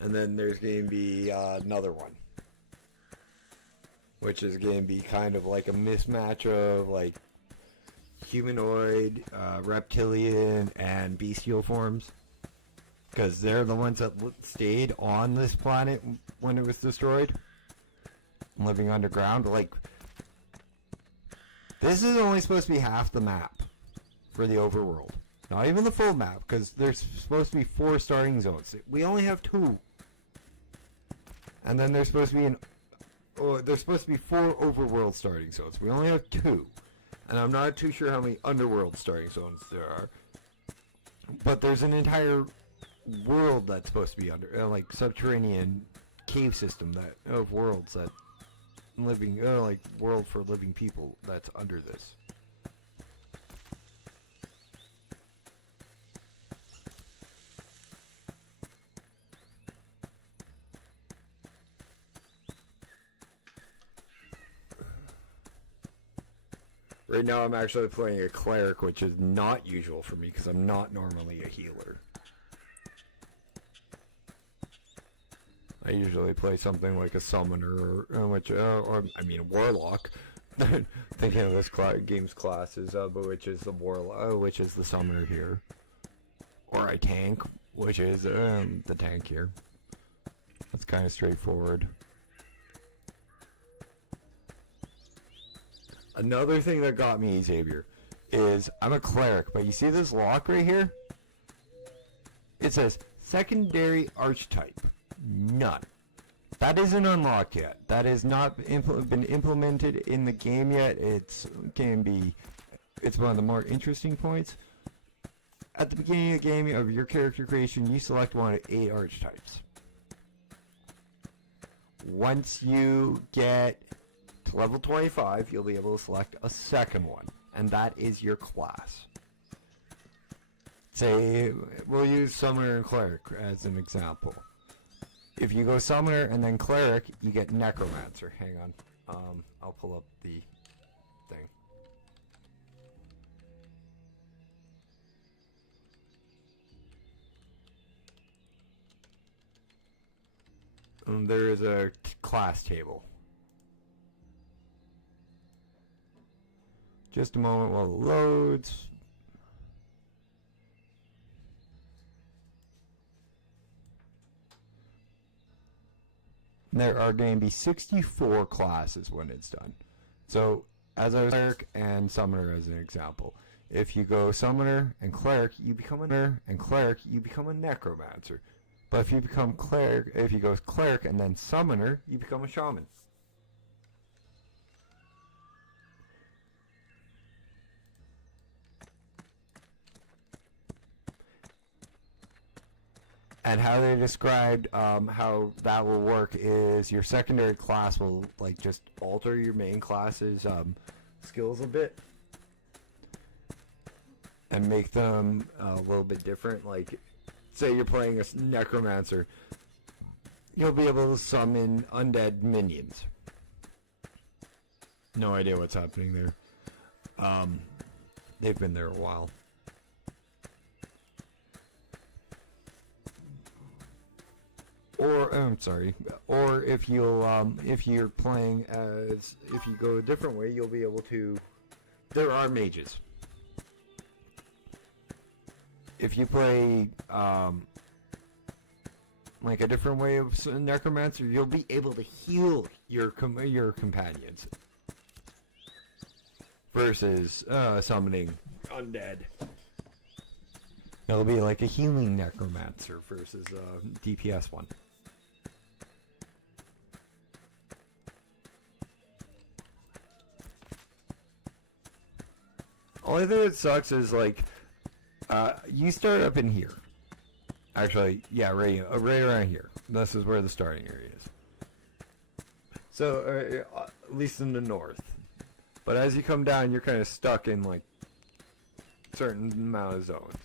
And then there's going to be another one, which is going to be kind of like a mismatch of like humanoid, reptilian, and bestial forms. Because they're the ones that stayed on this planet when it was destroyed, living underground. Like, this is only supposed to be half the map for the overworld. Not even the full map, because there's supposed to be 4 starting zones. We only have 2. And then there's supposed to be there's supposed to be 4 overworld starting zones. We only have 2. And I'm not too sure how many underworld starting zones there are. But there's an entire world that's supposed to be under, like subterranean cave system of worlds that living, like world for living people that's under this. Right now I'm actually playing a cleric, which is not usual for me because I'm not normally a healer. I usually play something like a summoner, or a warlock. Thinking of this game's classes, but which is the warlock, which is the summoner here, or a tank, which is the tank here. That's kind of straightforward. Another thing that got me, Xavier, is I'm a cleric, but you see this lock right here? It says secondary archetype. None. That isn't unlocked yet. That has not been implemented in the game yet. It's one of the more interesting points. At the beginning of the game of your character creation, you select one of 8 archetypes. Once you get to level 25, you'll be able to select a second one, and that is your class. Say, we'll use Summoner and Cleric as an example. If you go Summoner and then Cleric, you get Necromancer. Hang on. I'll pull up the thing. There is a class table. Just a moment while it loads. There are going to be 64 classes when it's done. So, as I was Cleric and Summoner as an example. If you go Summoner and Cleric, you become a Necromancer. But if you become Cleric, if you go Cleric and then Summoner, you become a Shaman. And how they described how that will work is your secondary class will like just alter your main class's skills a bit and make them a little bit different. Like, say you're playing a Necromancer, you'll be able to summon undead minions. No idea what's happening there. They've been there a while. Or or if you're playing as, if you go a different way, you'll be able to, there are mages. If you play like a different way of Necromancer, you'll be able to heal your companions versus summoning undead. It'll be like a healing Necromancer versus a DPS one. Only thing that sucks is like you start up in here. Actually, yeah, right around here. This is where the starting area is. So at least in the north. But as you come down, you're kind of stuck in like certain amount of zones.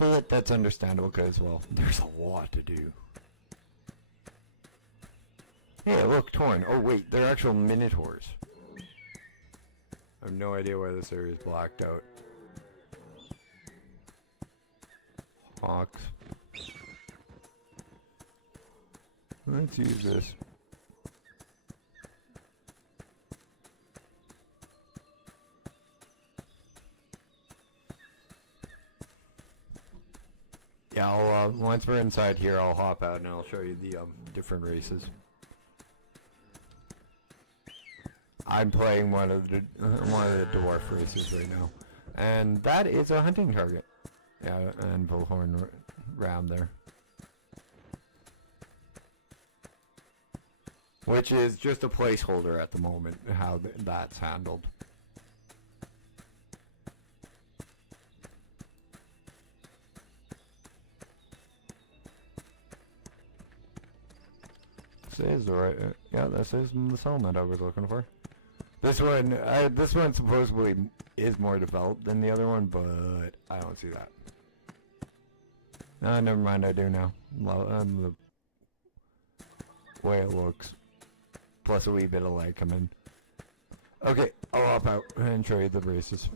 But that's understandable because, well, there's a lot to do. Hey, look, torn. Oh, wait, they're actual minotaurs. I have no idea why this area is blacked out. Hawks. Let's use this. Yeah, I'll, once we're inside here, I'll hop out and I'll show you the different races. I'm playing one of the dwarf races right now, and that is a hunting target. Yeah, and bullhorn ram there, which is just a placeholder at the moment. How that's handled. This is the right. Yeah, this is the settlement I was looking for. This one supposedly is more developed than the other one, but I don't see that. No, never mind, I do now. The way it looks. Plus a wee bit of light coming. Okay, I'll hop out and show you the races.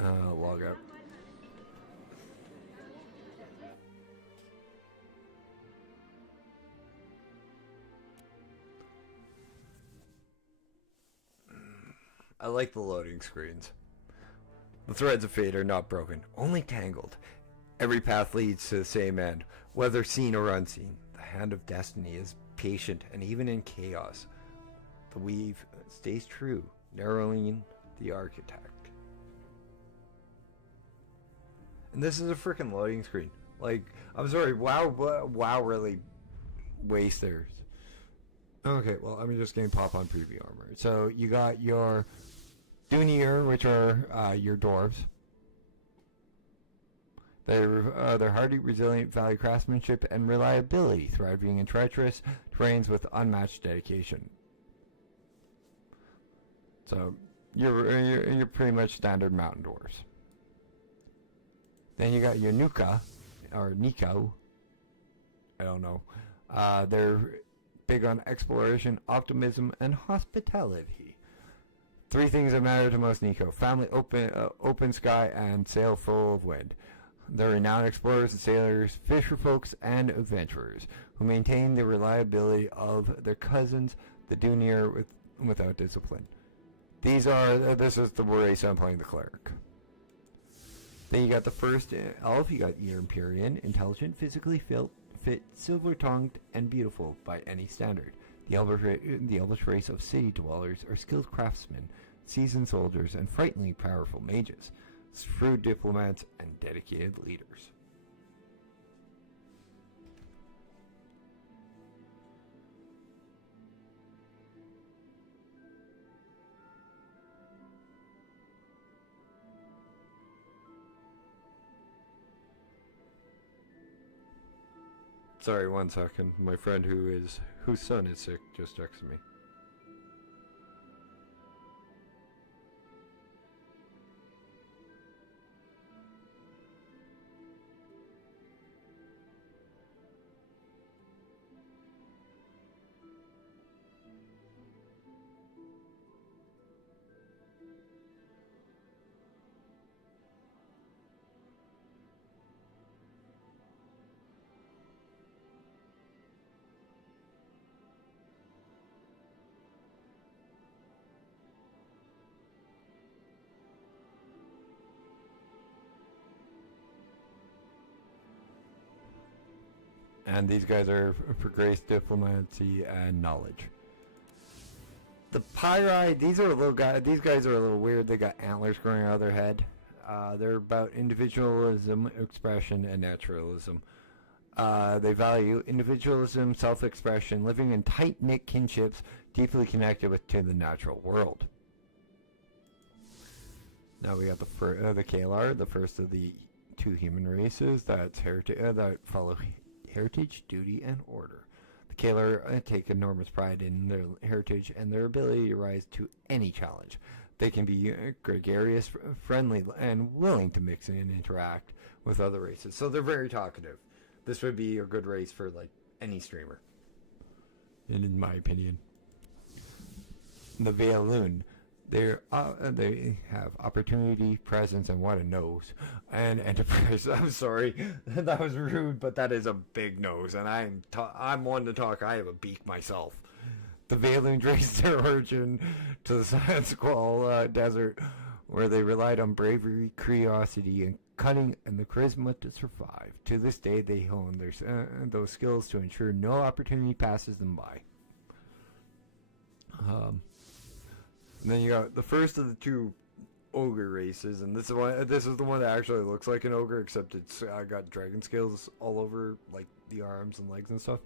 Log out. I like the loading screens. The threads of fate are not broken, only tangled. Every path leads to the same end, whether seen or unseen. The hand of destiny is patient, and even in chaos, the weave stays true, narrowing the architect. And this is a freaking loading screen. Like, I'm sorry, WoW really wastes theirs. Okay, well, I'm just getting pop on preview armor. So you got your Dunir, which are your dwarves. They're hardy, resilient, value craftsmanship, and reliability, thriving in treacherous terrains with unmatched dedication. So you're pretty much standard mountain dwarves. Then you got your Nuka, or Nico. I don't know. They're big on exploration, optimism, and hospitality. Three things that matter to most Nico: family, open sky, and sail full of wind. They're renowned explorers and sailors, fisher folks, and adventurers who maintain the reliability of their cousins, the Dunir, without discipline. This is the race I'm playing, the cleric. Then you got the first elf. You got your Empyrean, intelligent, physically fit, silver-tongued, and beautiful by any standard. The elvish race of city dwellers are skilled craftsmen, seasoned soldiers, and frighteningly powerful mages, shrewd diplomats, and dedicated leaders. Sorry, 1 second. My friend whose son is sick just texted me. And these guys are for grace, diplomacy, and knowledge. The Pyri, these guys are a little weird. They got antlers growing out of their head. They're about individualism, expression, and naturalism. They value individualism, self-expression, living in tight-knit kinships, deeply connected to the natural world. Now we got the Kalar, the first of the two human races that follow heritage, duty, and order. The Kalar take enormous pride in their heritage and their ability to rise to any challenge. They can be gregarious, friendly, and willing to mix and interact with other races. So they're very talkative. This would be a good race for like any streamer, in my opinion. The Vealoon, they have opportunity, presence, and what a nose, and enterprise. I'm sorry, that was rude, but that is a big nose, and I'm one to talk. I have a beak myself. The Vealoon traced their origin to the Sand Squall Desert, where they relied on bravery, curiosity, and cunning and the charisma to survive. To this day, they hone those skills to ensure no opportunity passes them by. And then you got the first of the two ogre races, and this is the one that actually looks like an ogre, except it's got dragon scales all over, like the arms and legs and stuff.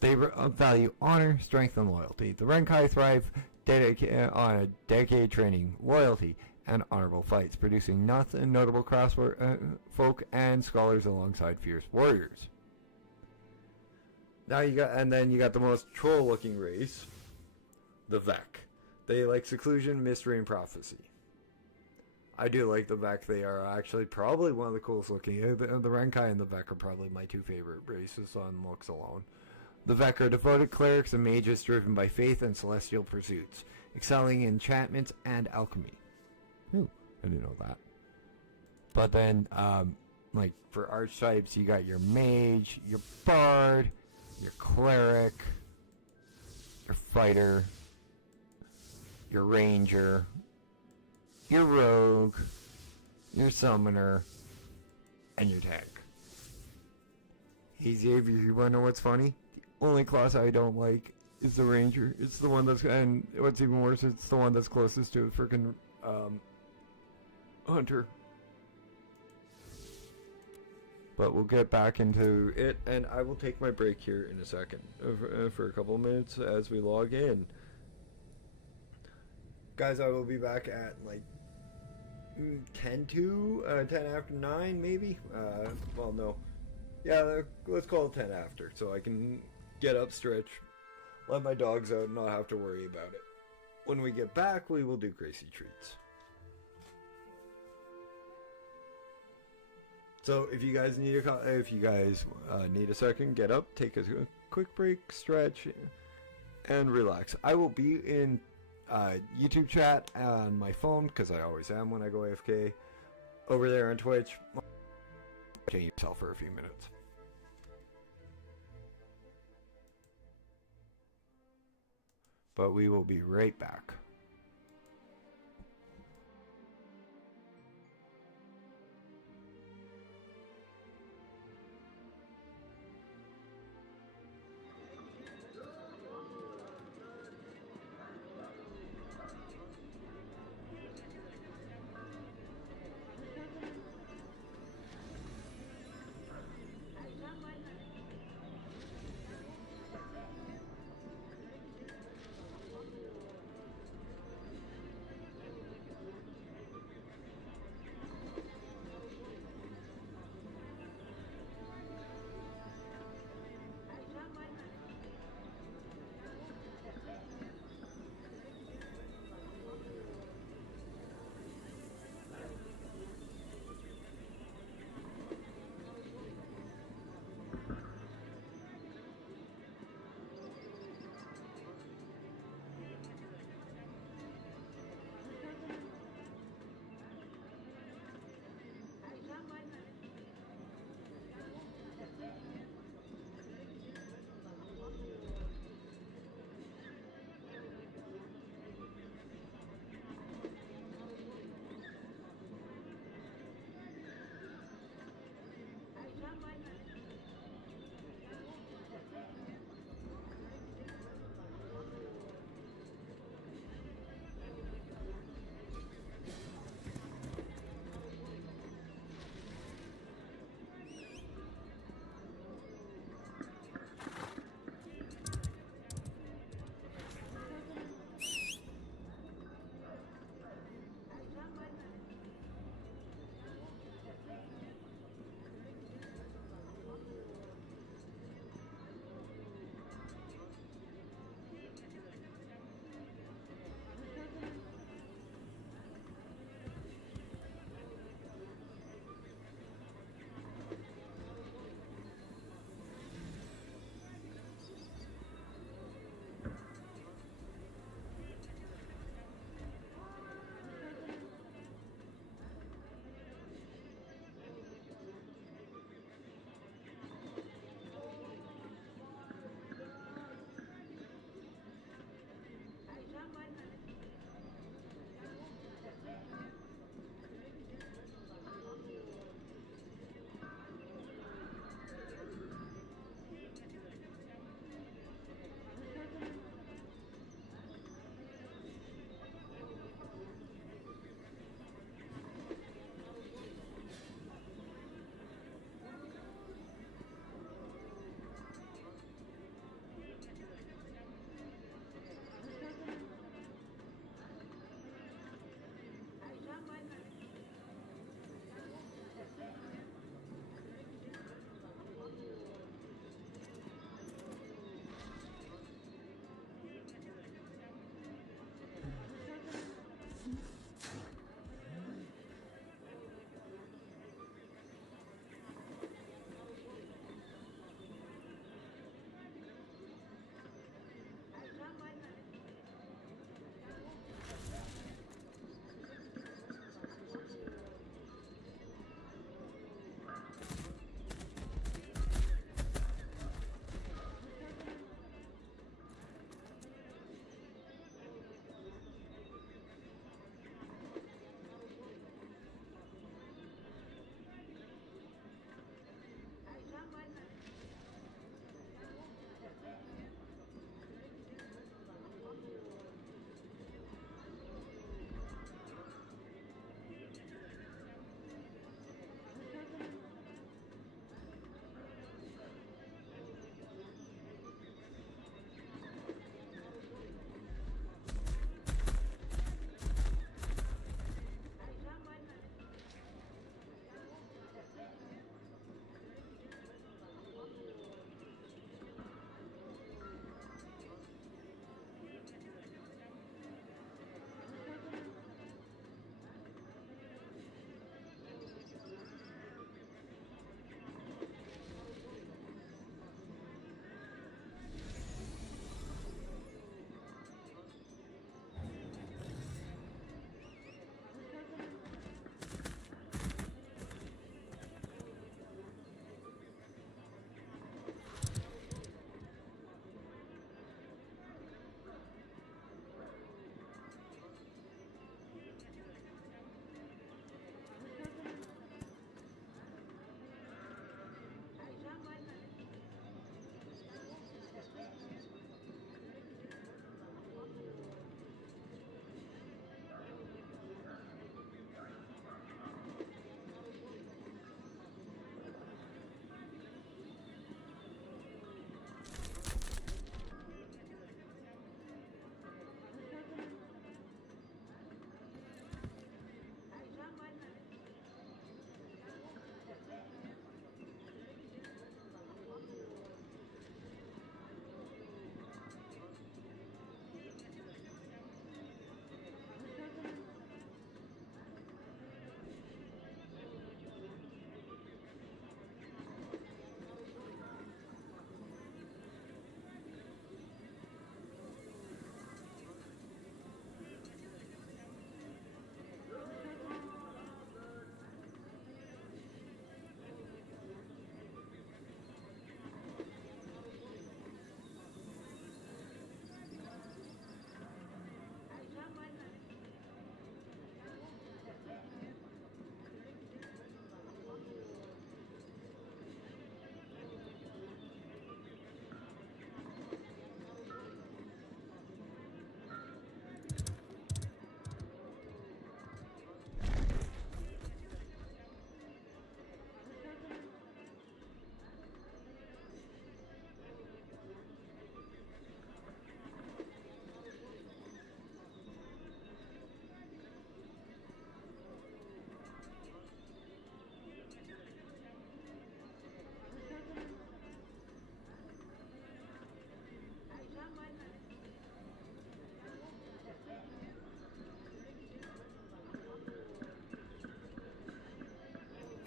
They value honor, strength, and loyalty. The Renkai thrive on a dedicated training, loyalty, and honorable fights, producing notable folk and scholars alongside fierce warriors. Now you got the most troll-looking race, the Vek. They like seclusion, mystery, and prophecy. I do like the Vek. They are actually probably one of the coolest looking. The Renkai and the Vek are probably my two favorite races on looks alone. The Vek are devoted clerics and mages driven by faith and celestial pursuits, excelling in enchantments and alchemy. Ooh, I didn't know that. But then, like for archetypes, you got your mage, your bard, your cleric, your fighter, your ranger, your rogue, your summoner, and your tank. Hey Xavier, you wanna know what's funny? The only class I don't like is the ranger. It's the one and what's even worse, it's the one that's closest to a freaking hunter. But we'll get back into it, and I will take my break here in a second for a couple of minutes as we log in. Guys, I will be back at like 10 after 9 maybe. Well, no. Yeah, let's call it 10 after, so I can get up, stretch, let my dogs out, and not have to worry about it. When we get back, we will do Gracie Treats. So if you guys need a second, get up, take a quick break, stretch, and relax. I will be in YouTube chat on my phone, because I always am when I go AFK. Over there on Twitch, change yourself for a few minutes. But we will be right back.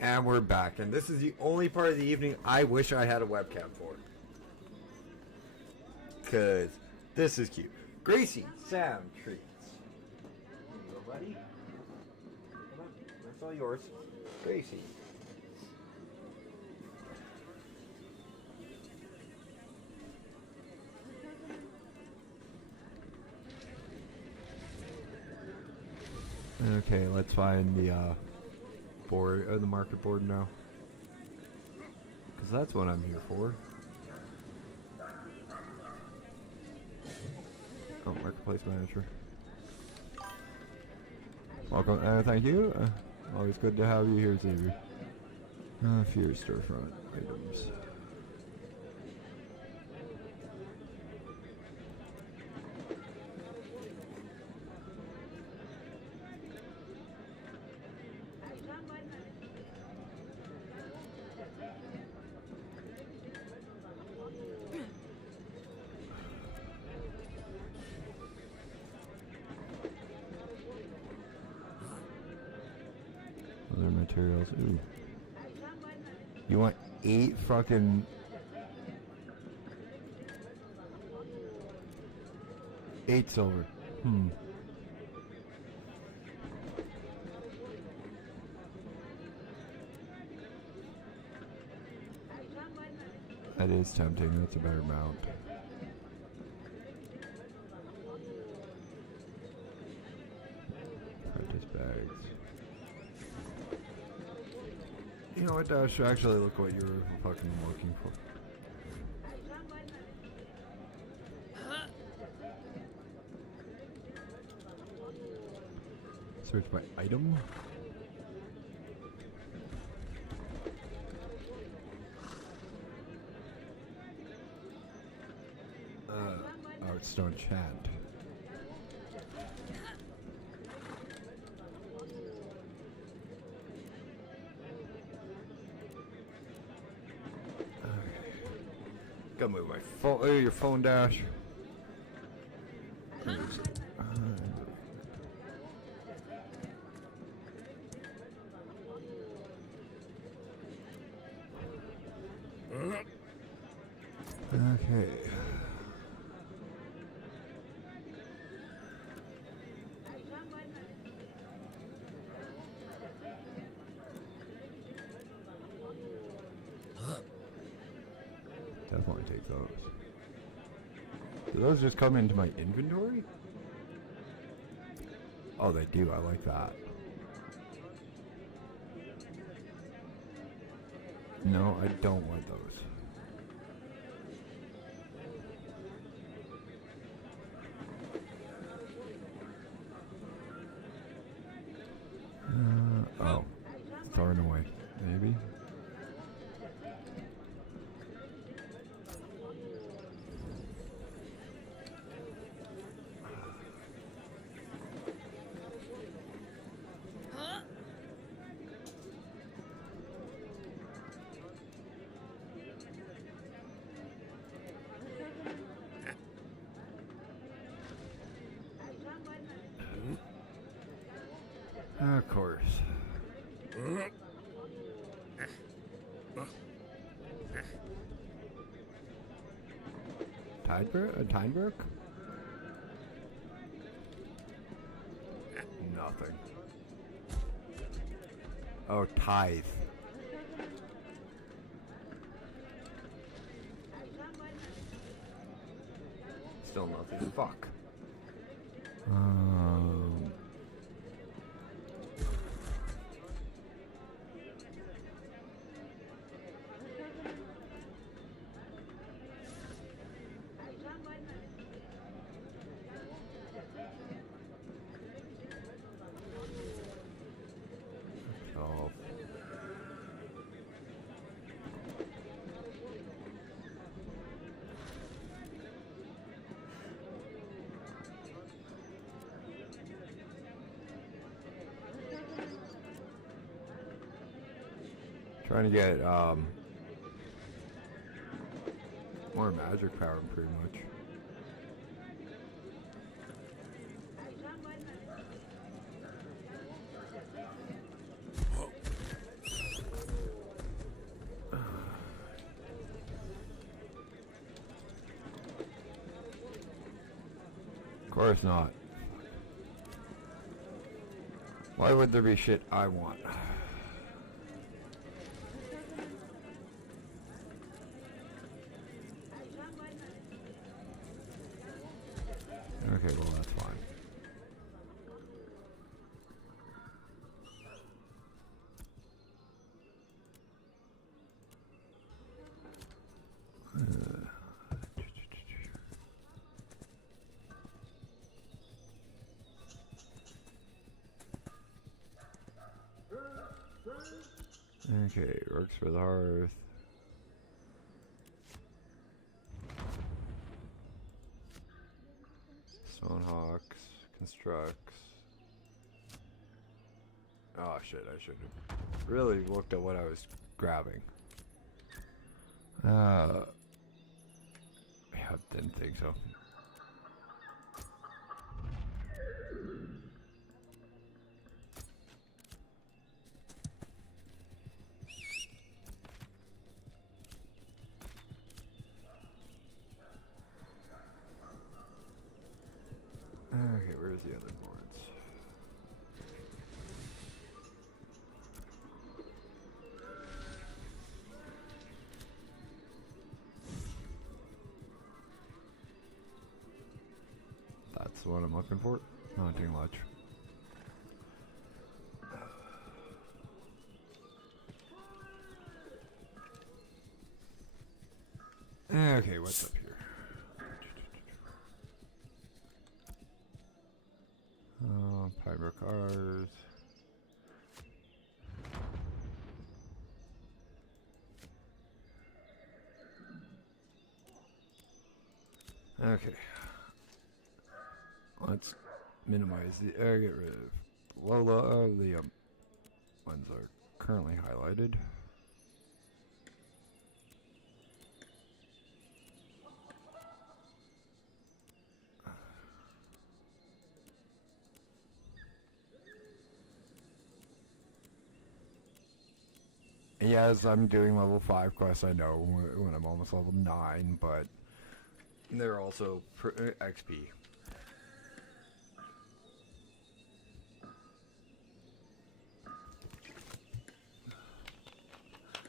And we're back, and this is the only part of the evening I wish I had a webcam for. Because this is cute. Gracie, Sam, treats. Here you go, buddy. Come on, that's all yours. Gracie. Okay, let's find the board, the market board now. Because that's what I'm here for. Oh, marketplace manager. Welcome, thank you. Always good to have you here, Xavier. Fear storefront items. Other materials. Ooh. You want 8 fucking... $8 silver. That is tempting. That's a better mount. Prentice bags. You know what, Dash? Actually, look what you were fucking looking for. Search by item. Oh, it's stone chant. Gotta move my phone. Oh, your phone, Dash. Okay. Definitely take those. Do those just come into my inventory? Oh, they do. I like that. No, I don't want those. Oh. Throwing away. Maybe? Of course. Tidebrook? Nothing. Oh, tithe. Still nothing. Fuck. Oh. Trying to get more magic power, pretty much. course not. Why would there be shit I want? Okay, well that's fine. Okay, works for the hearth. Stone hawks, constructs. Oh shit, I should have really looked at what I was grabbing. Yeah, didn't think so. Okay, where's the other boards? That's the one I'm looking for. Haunting Lodge. Okay, what's up here? Pybrook R's. Okay. Let's minimize the get rid of Lola. The ones are currently highlighted. Yes, I'm doing level 5 quests, I know, when I'm almost level 9, but they're also XP.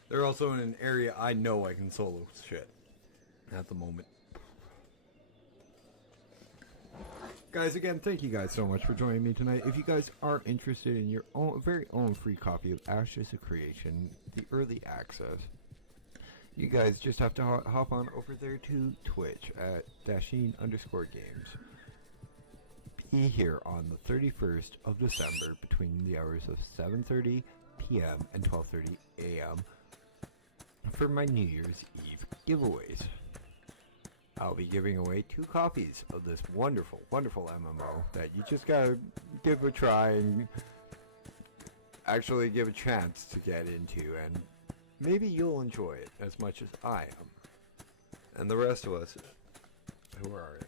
They're also in an area I know I can solo shit at the moment. Guys, again, thank you guys so much for joining me tonight. If you guys are interested in your own very own free copy of Ashes of Creation, the early access, you guys just have to hop on over there to Twitch at Dasheen_games. Be here on the 31st of December between the hours of 7:30 p.m. and 12:30 a.m. for my New Year's Eve giveaways. I'll be giving away 2 copies of this wonderful, wonderful MMO that you just gotta give a try and actually give a chance to get into, and maybe you'll enjoy it as much as I am, and the rest of us who are in it.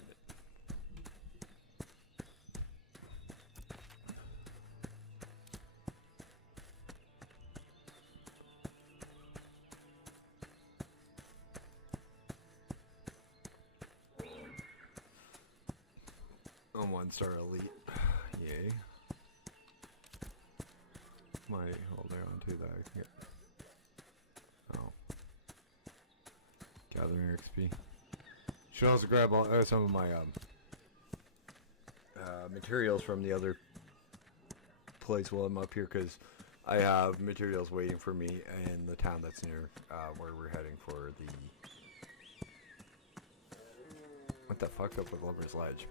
I'm 1-star elite. Yay. Might hold on to that. I can get. Oh. Gathering XP. Should also grab all, some of my materials from the other place while I'm up here, because I have materials waiting for me in the town that's near where we're heading for the. What the fuck up with Lover's Ledge?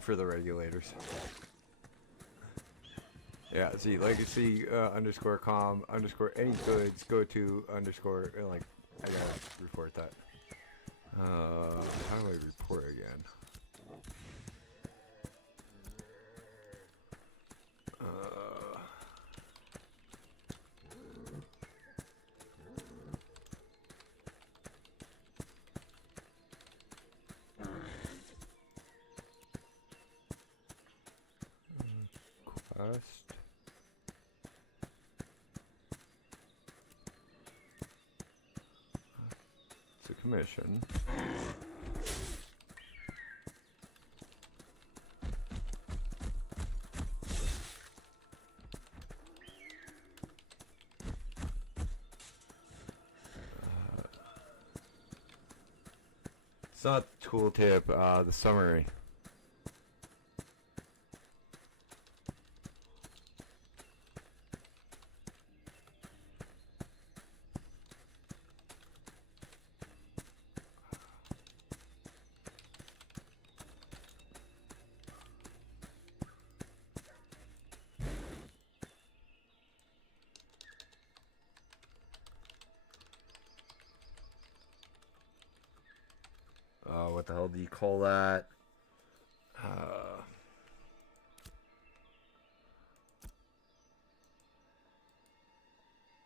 For the regulators. Yeah, see, legacy _com _any goods go to _ like, I gotta report that. How do I report again? Quest. It's a commission. It's not the tooltip, the summary. What the hell do you call that?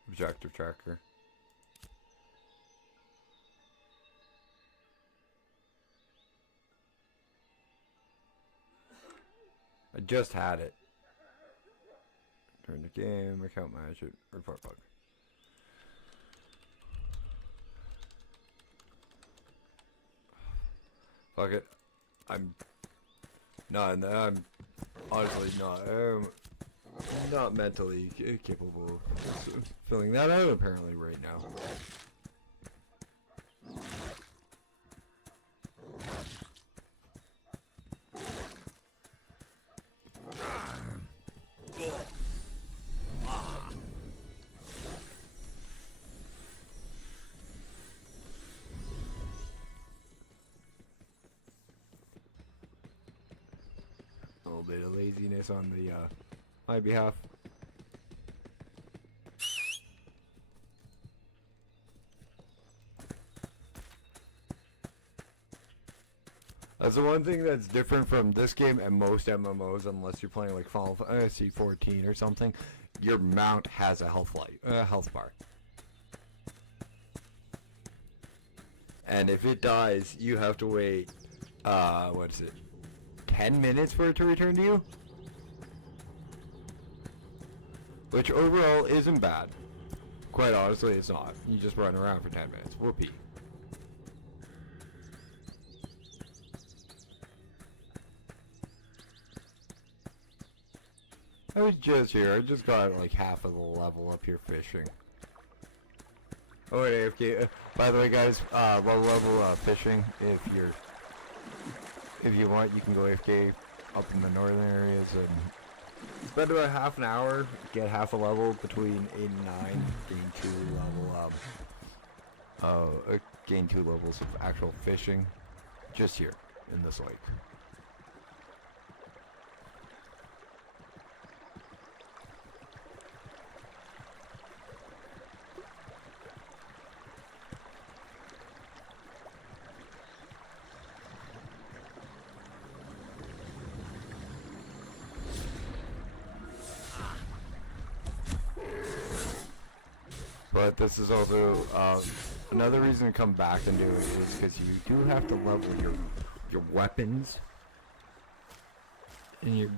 Objective tracker. I just had it. Turn the game, account manager, report bug. Fuck it. I'm honestly not mentally capable of filling that out apparently right now. A little bit of laziness on the my behalf. That's the one thing that's different from this game and most MMOs, unless you're playing like Final Fantasy 14 or something. Your mount has a health bar, and if it dies, you have to wait. What is it? 10 minutes for it to return to you? Which overall isn't bad. Quite honestly, it's not. You just run around for 10 minutes. Whoopee. I was just here. I just got like half of the level up here fishing. Oh, wait, AFK. By the way, guys, low level fishing. If you want, you can go AFK up in the northern areas and spend about half an hour, get half a level between 8 and 9, gain 2 levels of actual fishing, just here in this lake. But this is also another reason to come back and do it is because you do have to level your weapons and your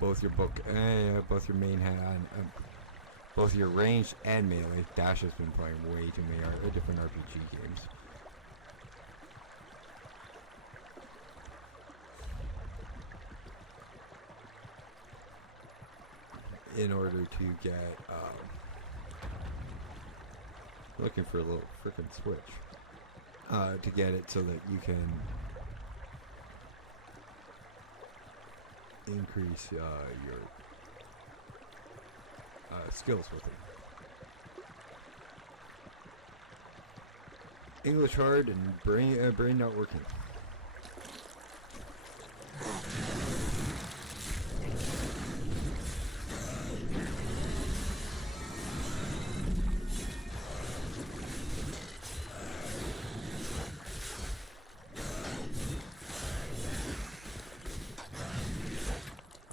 both your main hand, both your ranged and melee. Dash has been playing way too many different RPG games. In order to get looking for a little frickin' switch to get it so that you can increase your skills with it. English hard and brain not working.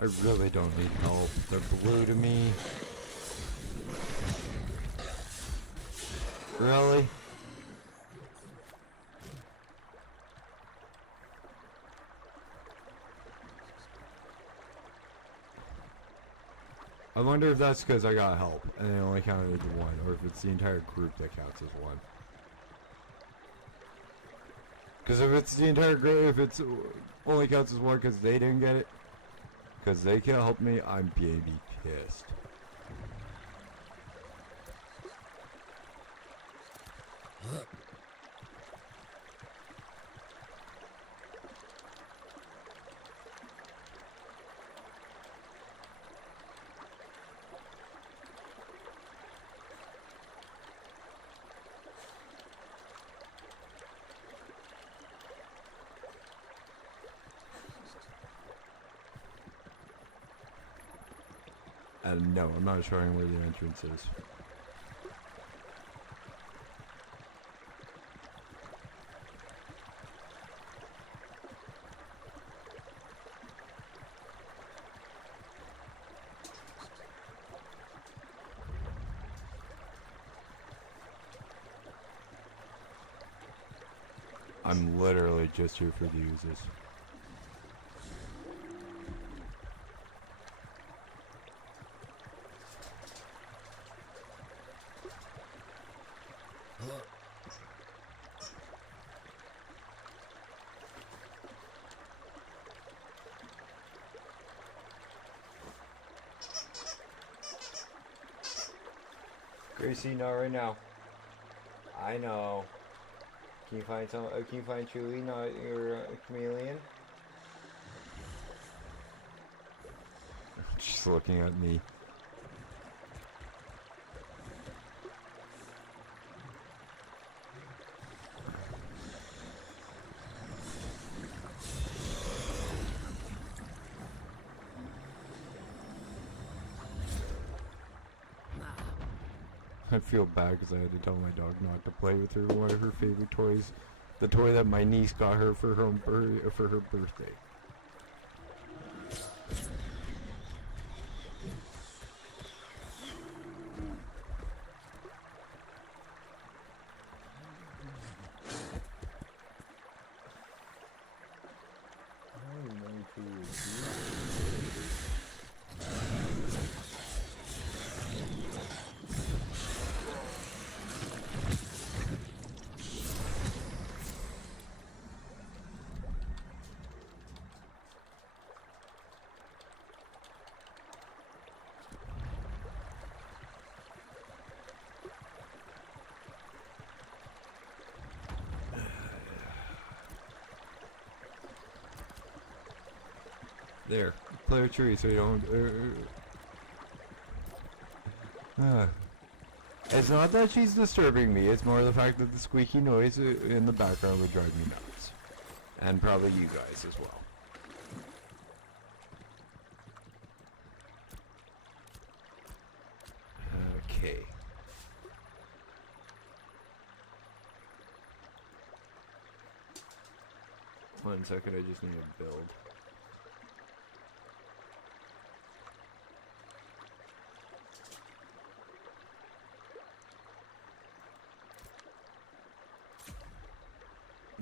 I really don't need help. They're blue to me. Really? I wonder if that's because I got help and it only counted as one, or if it's the entire group that counts as one. Because if it's the entire group, if it's only counts as one because they didn't get it, because they can't help me, I'm gonna be pissed. And no, I'm not showing where the entrance is. I'm literally just here for the uses. Gracie, not right now. I know. Can you find some? Can you find Chewie, not your chameleon? She's looking at me. I feel bad because I had to tell my dog not to play with one of her favorite toys, the toy that my niece got her for her birthday. There, play a tree so you don't. It's not that she's disturbing me, it's more the fact that the squeaky noise in the background would drive me nuts. And probably you guys as well. Okay. One second, I just need to build.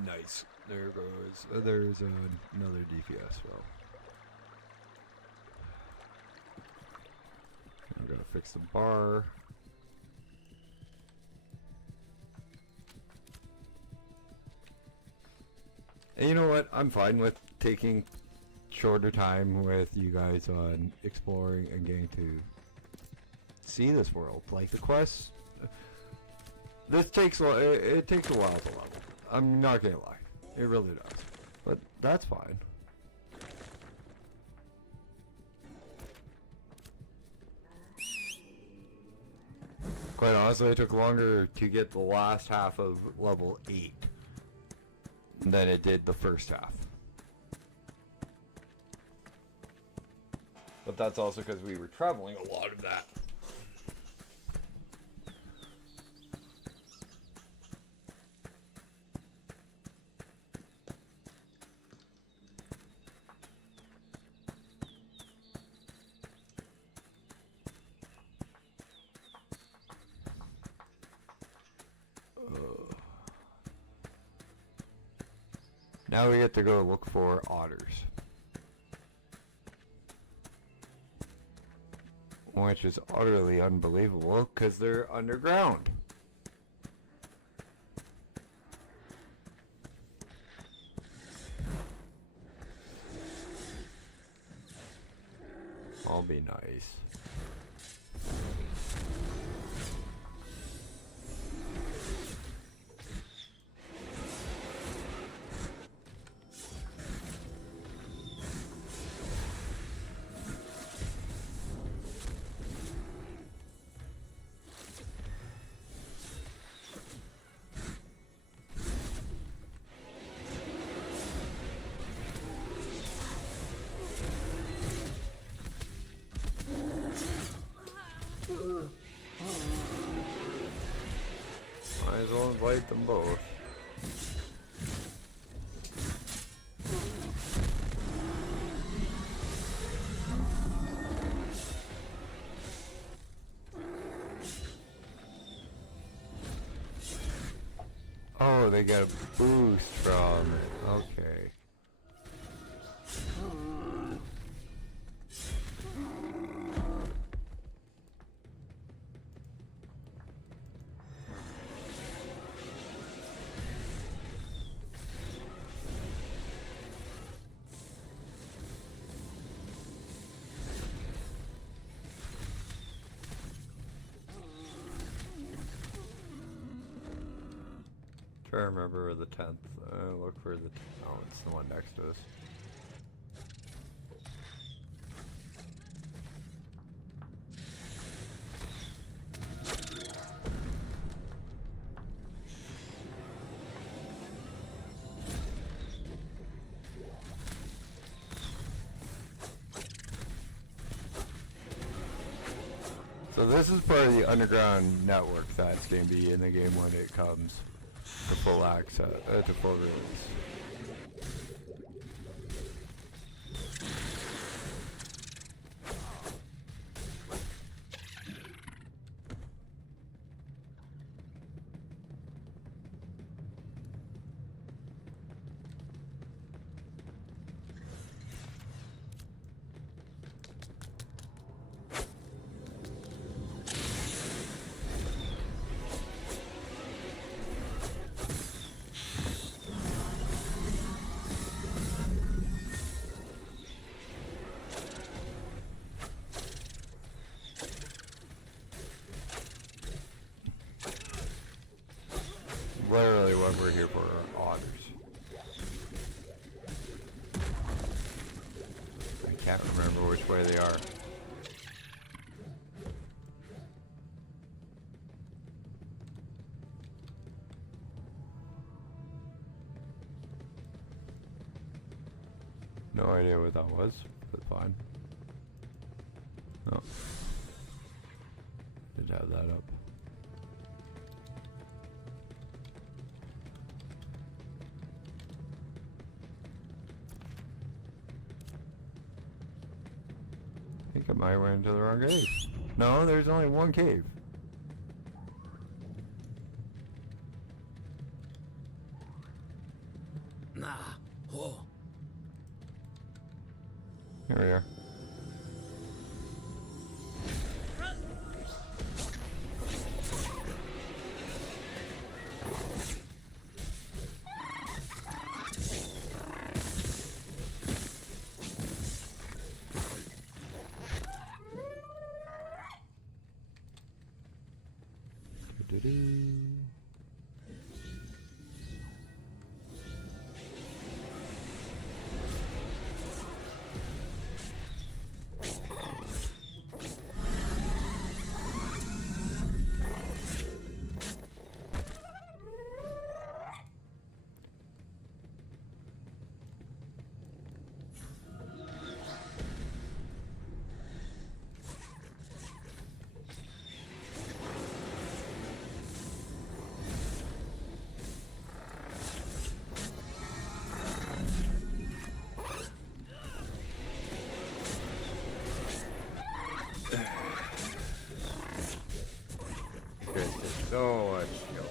Nice. There goes. There's another DPS well. I'm gonna fix the bar. And you know what? I'm fine with taking shorter time with you guys on exploring and getting to see this world. Like the quest, this takes it takes a while to level. I'm not gonna lie, it really does, but that's fine. Quite honestly, it took longer to get the last half of level 8 than it did the first half. But that's also because we were traveling a lot of that. Now we get to go look for otters. Which is utterly unbelievable because they're underground. I'll be nice. invite them both. Oh, they got a boost from... Okay. Try to remember the 10th. Look for the... Oh, it's the one next to us. So this is part of the underground network that's going to be in the game when it comes to full access, to full release. Literally what we're here for are otters. I can't remember which way they are. No idea what that was, but fine. Oh. Did have that up. I think I might have went into the wrong cave. No, there's only one cave. Nah. Oh. Here we are. So much skill.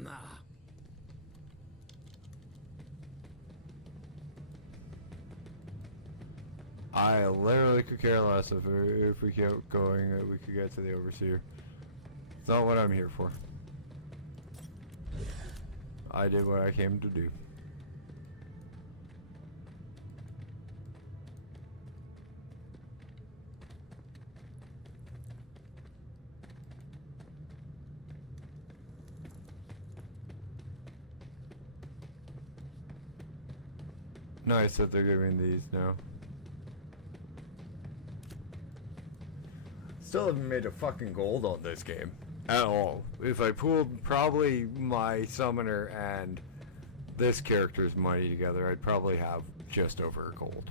Nah. I literally could care less if we kept going, we could get to the overseer. It's not what I'm here for. I did what I came to do. Nice that they're giving these now. Still haven't made a fucking gold on this game. At all. If I pooled probably my summoner and this character's money together, I'd probably have just over a gold.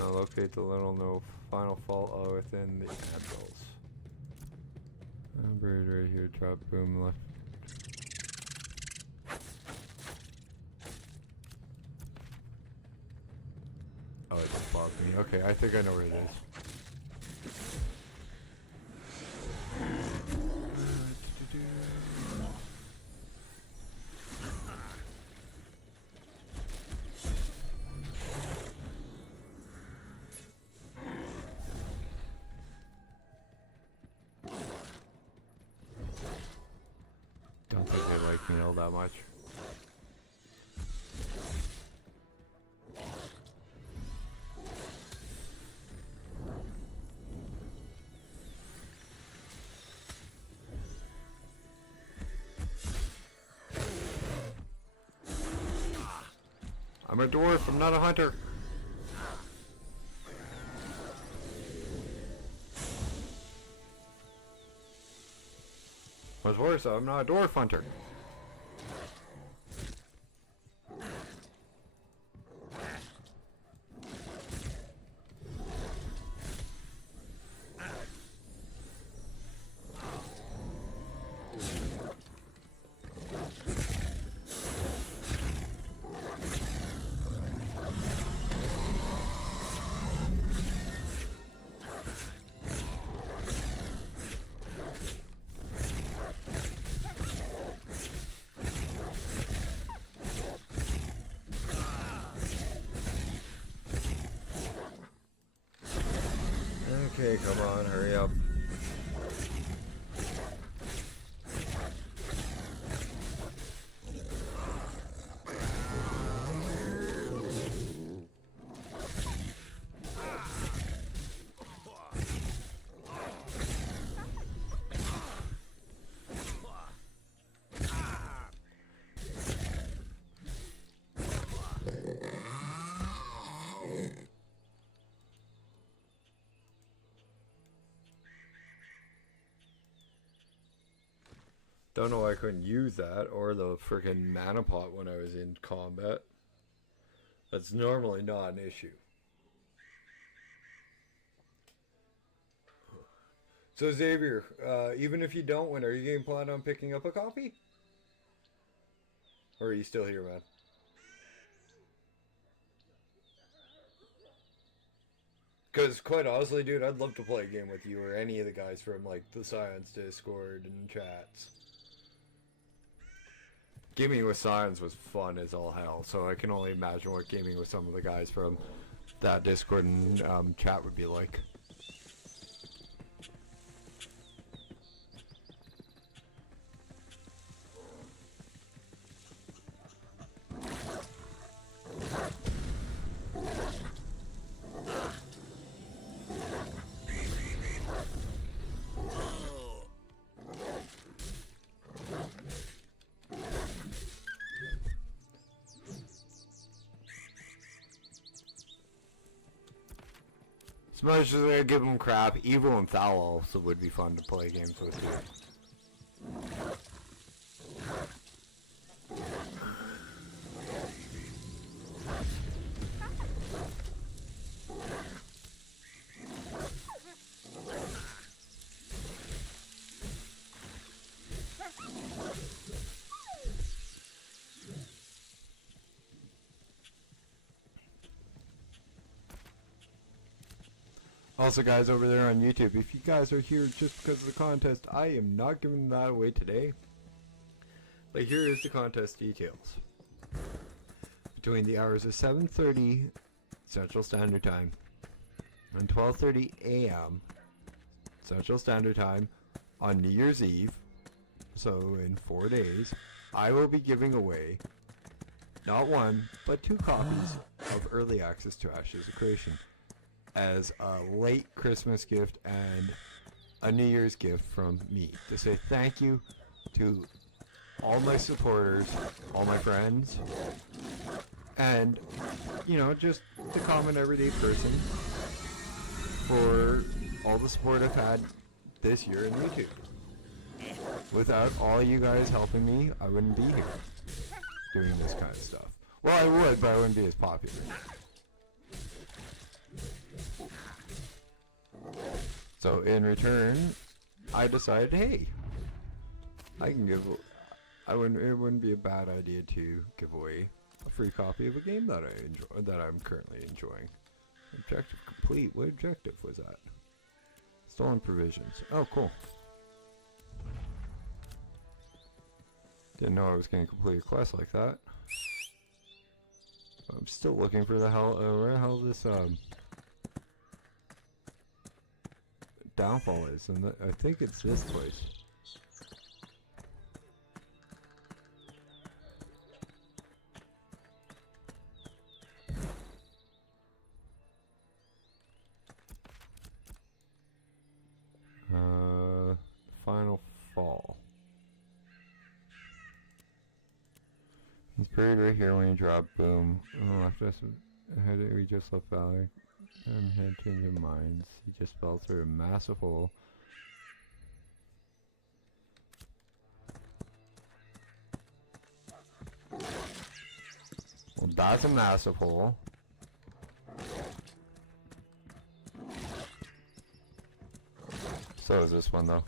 I'll locate the little no final fault within the capsules. Buried right here, drop, boom, left. Oh, it just bothered me. Okay, I think I know where it is. Don't think they like me all that much. I'm a dwarf, I'm not a hunter. What's worse, I'm not a dwarf hunter. Okay, come on, hurry up. Don't know why I couldn't use that or the freaking mana pot when I was in combat. That's normally not an issue. So Xavier, even if you don't win, are you going to plan on picking up a copy? Or are you still here, man? Because quite honestly, dude, I'd love to play a game with you or any of the guys from like the Science Discord and chats. Gaming with Science was fun as all hell, so I can only imagine what gaming with some of the guys from that Discord and chat would be like. As much as I give them crap, Evil and Foul also would be fun to play games with you. Also, guys over there on YouTube, if you guys are here just because of the contest, I am not giving that away today. But here is the contest details. Between the hours of 7:30 Central Standard Time and 12:30 a.m. Central Standard Time on New Year's Eve, so in 4 days, I will be giving away not one, but 2 copies of Early Access to Ashes of Creation. as a late Christmas gift and a New Year's gift from me to say thank you to all my supporters, all my friends, and, you know, just the common everyday person for all the support I've had this year in YouTube. Without all you guys helping me, I wouldn't be here doing this kind of stuff. Well, I would, but I wouldn't be as popular. So in return, I decided, hey, I can give. It wouldn't be a bad idea to give away a free copy of a game that I enjoy, that I'm currently enjoying. Objective complete. What objective was that? Stolen provisions. Oh, cool. Didn't know I was going to complete a quest like that. I'm still looking for the hell. Where the hell this downfall is, and I think it's this place. Final fall. It's buried right here when you drop. Boom. On the left, we just left valley. And head change of minds. He just fell through a massive hole. Well, that's a massive hole. So is this one, though.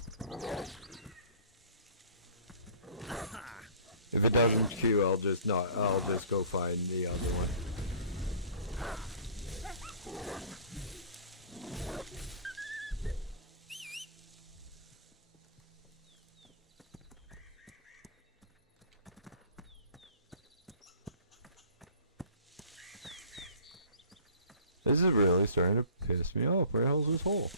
If it doesn't queue, I'll just go find the other one. This is really starting to piss me off. Where the hell is this hole?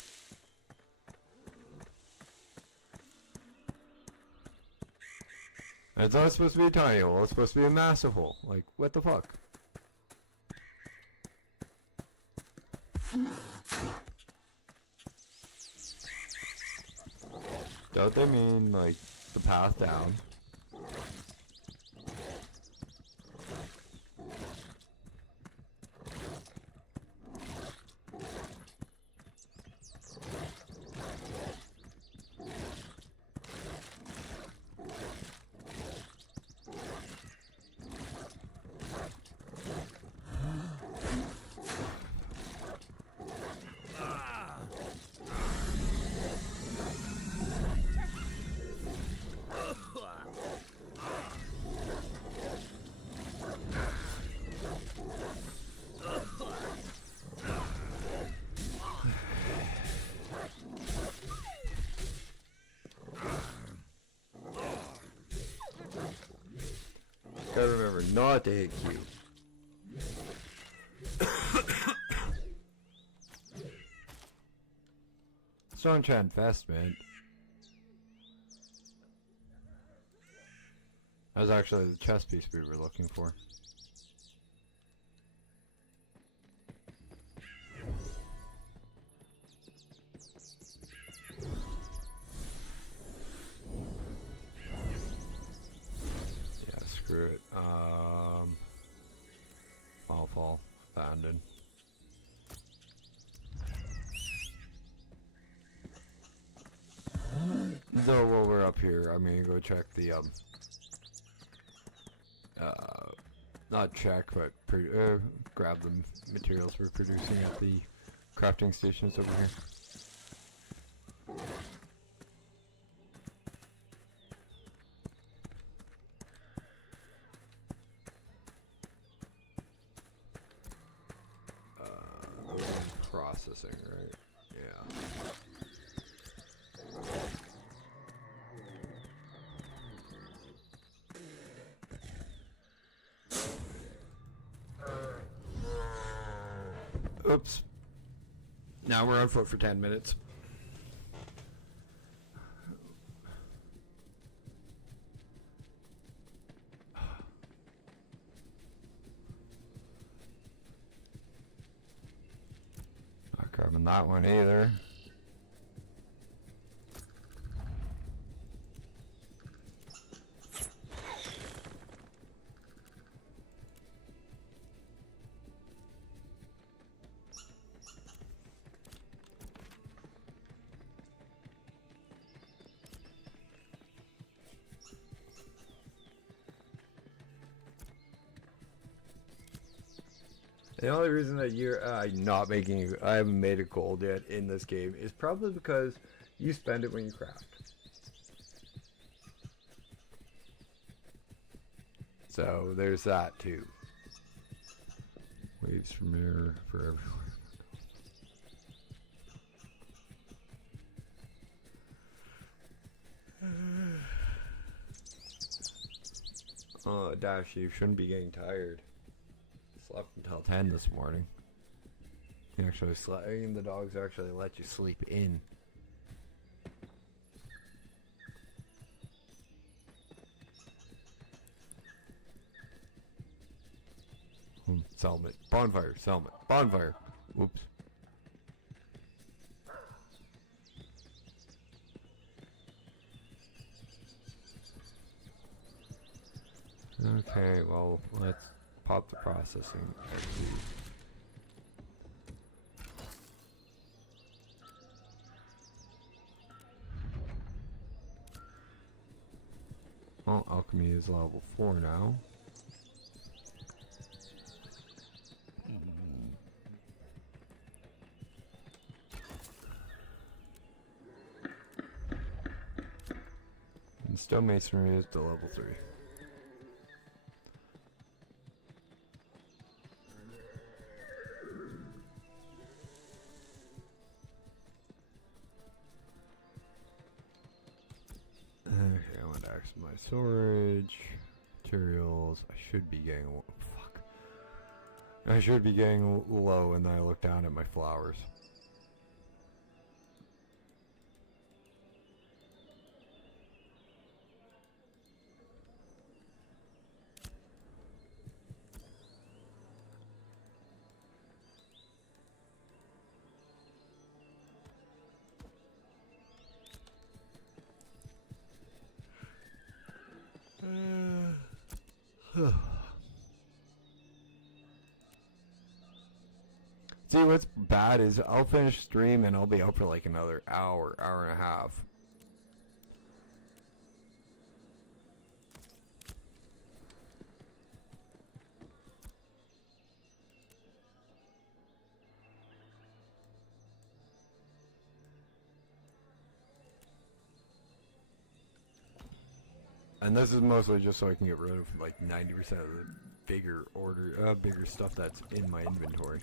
It's not supposed to be a tiny hole, it's supposed to be a massive hole. Like, what the fuck? Don't they mean, like, the path down? Gotta remember not to hit Q. Strongchat investment. That was actually the chess piece we were looking for. Yeah, screw it. Fall, abandoned. So while we're up here, I'm gonna go check the not check, but grab the materials we're producing at the crafting stations over here. Processing, right? Yeah. Oops. Now we're on foot for 10 minutes. that one either. The only reason that you're not making, I haven't made a gold yet in this game is probably because you spend it when you craft. So there's that too. Waves from air for everywhere. Oh, Dash, you shouldn't be getting tired. Slept until 10 this morning. You actually slept, and the dogs actually let you sleep in. Settlement. Bonfire. Settlement. Bonfire. Whoops. Okay, well, let's pop the processing. Well, alchemy is level 4 now. And stonemasonry is to level 3. Okay, I want to access my storage. Materials. I should be getting... Fuck. I should be getting low, and then I look down at my flowers. See, what's bad is I'll finish stream and I'll be out for like another hour, hour and a half. And this is mostly just so I can get rid of like 90% of the bigger bigger stuff that's in my inventory.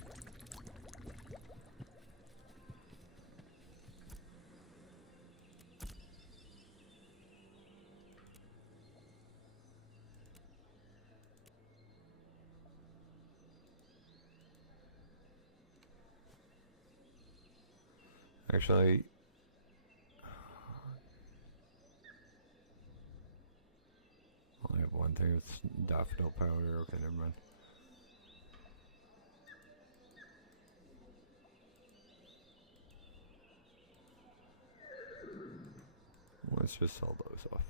Actually, I only have one thing with daffodil powder. Okay, never mind. Let's just sell those off.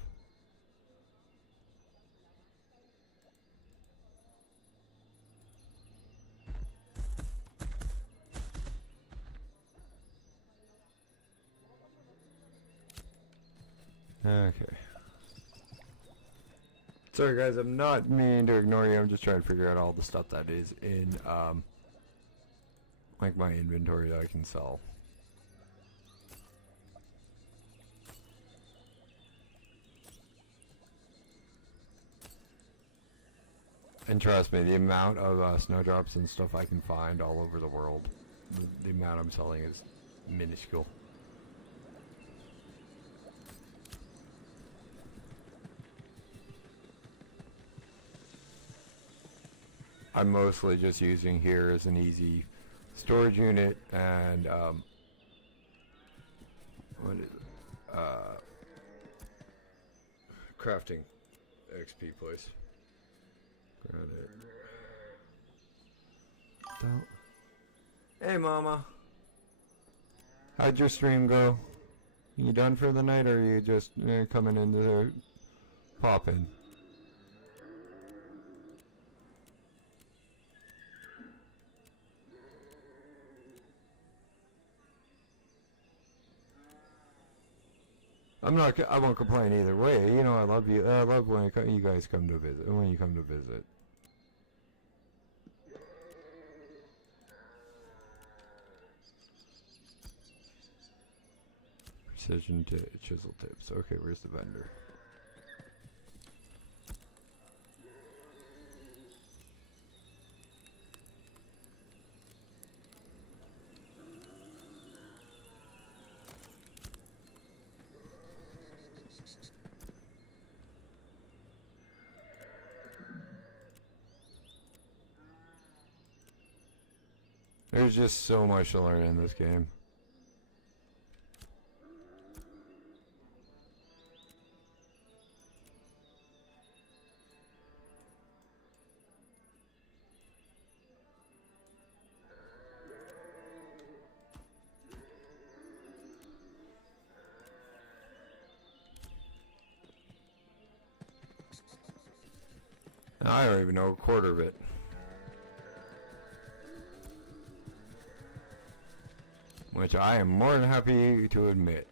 Okay. Sorry guys, I'm not meaning to ignore you, I'm just trying to figure out all the stuff that is in, like my inventory that I can sell. And trust me, the amount of snowdrops and stuff I can find all over the world, the amount I'm selling is minuscule. I'm mostly just using here as an easy storage unit and what is it? Crafting XP place. Granite. Hey, Mama. How'd your stream go? You done for the night, or are you just coming into the pop-in? I won't complain either way. You know, I love you. I love when you guys come to visit. When you come to visit. Precision to chisel tips. Okay, where's the vendor? There's just so much to learn in this game. I don't even know a quarter of it. Which I am more than happy to admit.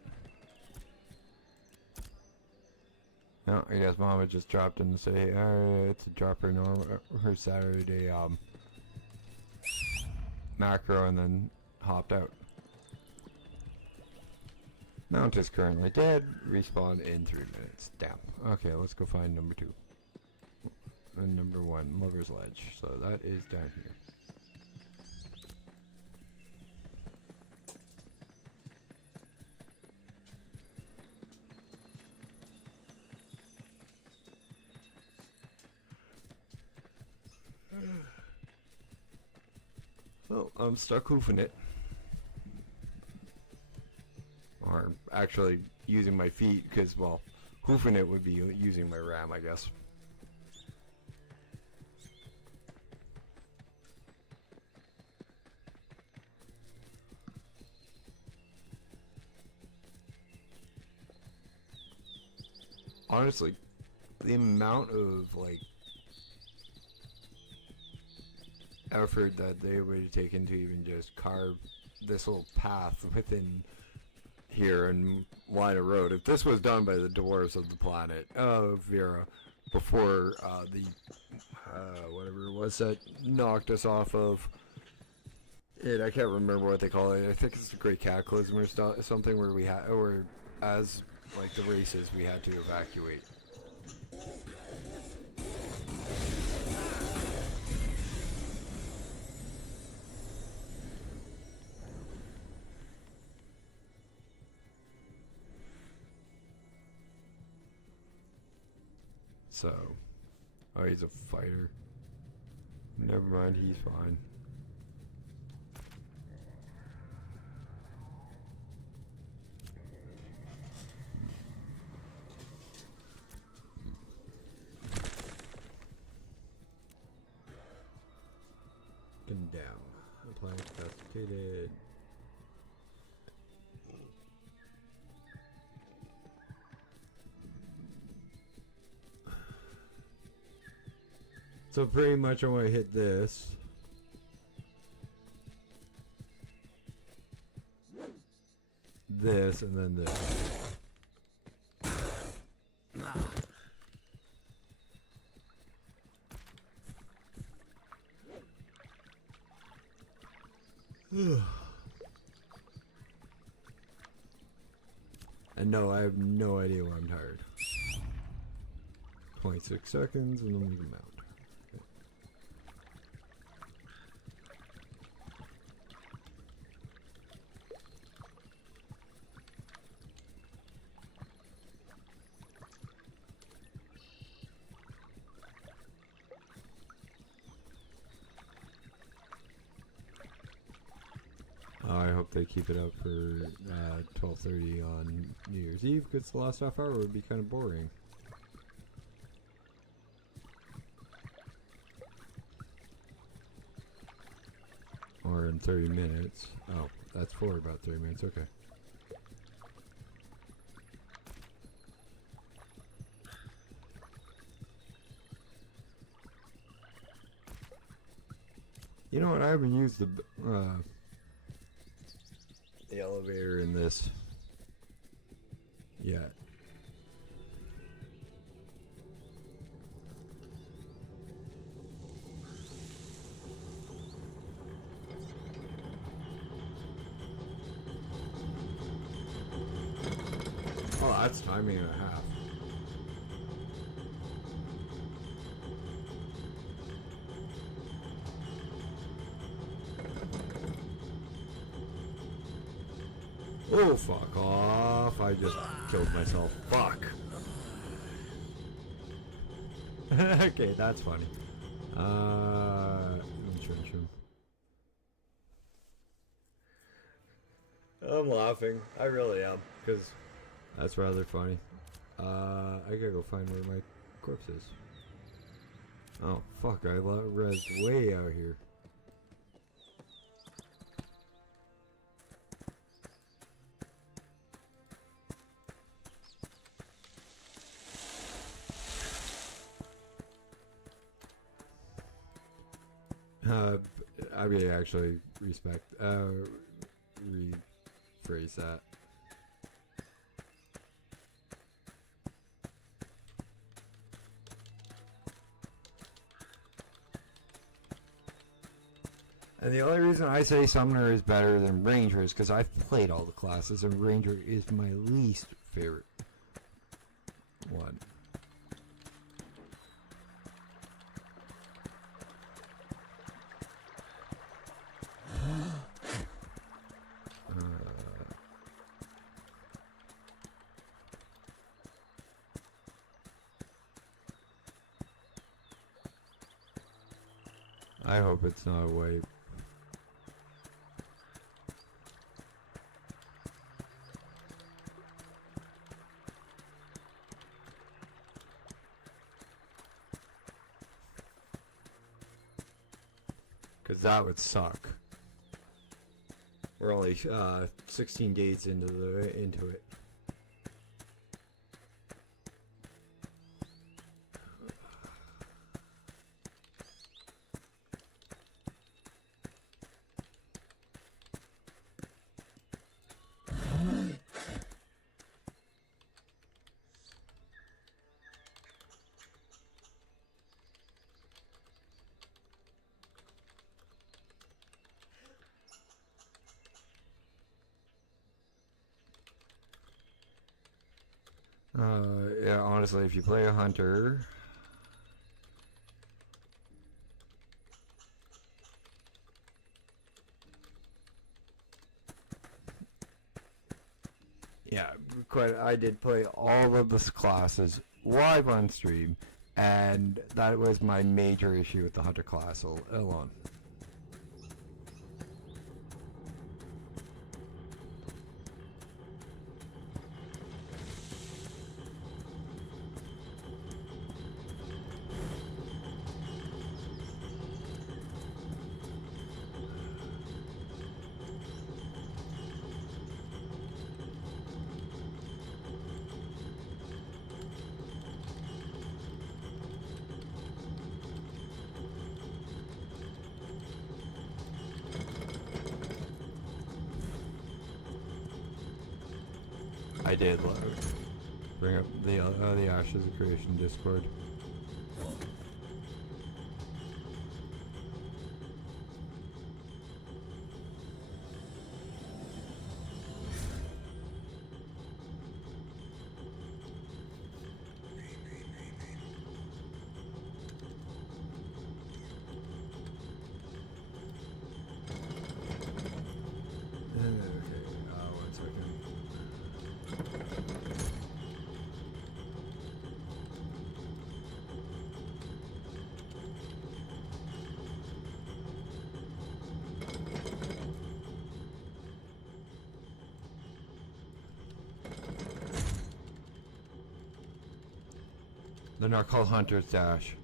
No, I guess Mama just dropped in to say, it's a drop her Saturday macro and then hopped out. Mount is currently dead. Respawn in 3 minutes. Damn. Okay, let's go find number 2. And number 1, Lover's Ledge. So that is down here. Well, I'm stuck hoofing it. Or actually using my feet, because, well, hoofing it would be using my ram, I guess. Honestly, the amount of, like, effort that they would have taken to even just carve this little path within here and line a road. If this was done by the dwarves of the planet of Verra before the whatever it was that knocked us off of it, I can't remember what they call it. I think it's the Great Cataclysm or something where we had, or as like the races, we had to evacuate. So, oh, he's a fighter. Never mind, he's fine. Condemn. Applying capacitated. So pretty much I want to hit this. This and then this. And no, I have no idea why I'm tired. 26 seconds and then we can mount. I hope they keep it up for 12:30 on New Year's Eve, because the last half hour would be kind of boring. Or in 30 minutes. Oh, that's for about 30 minutes. Okay. You know what? I haven't used the elevator in this yet. Oh, that's timing and a half. Oh, fuck off. I just killed myself. Fuck. Okay, that's funny. I'm laughing. I really am. Because that's rather funny. I gotta go find where my corpse is. Oh, fuck. I rezzed way out here. I mean, actually, rephrase that. And the only reason I say Summoner is better than Ranger is because I've played all the classes, and Ranger is my least favorite one. I hope it's not a wipe. Cause that would suck. We're only 16 days into it. Yeah, honestly, if you play a hunter, yeah, I did play all of the classes live on stream, and that was my major issue with the hunter class alone. I did bring up the Ashes of Creation Discord. They're not called hunters, Dash.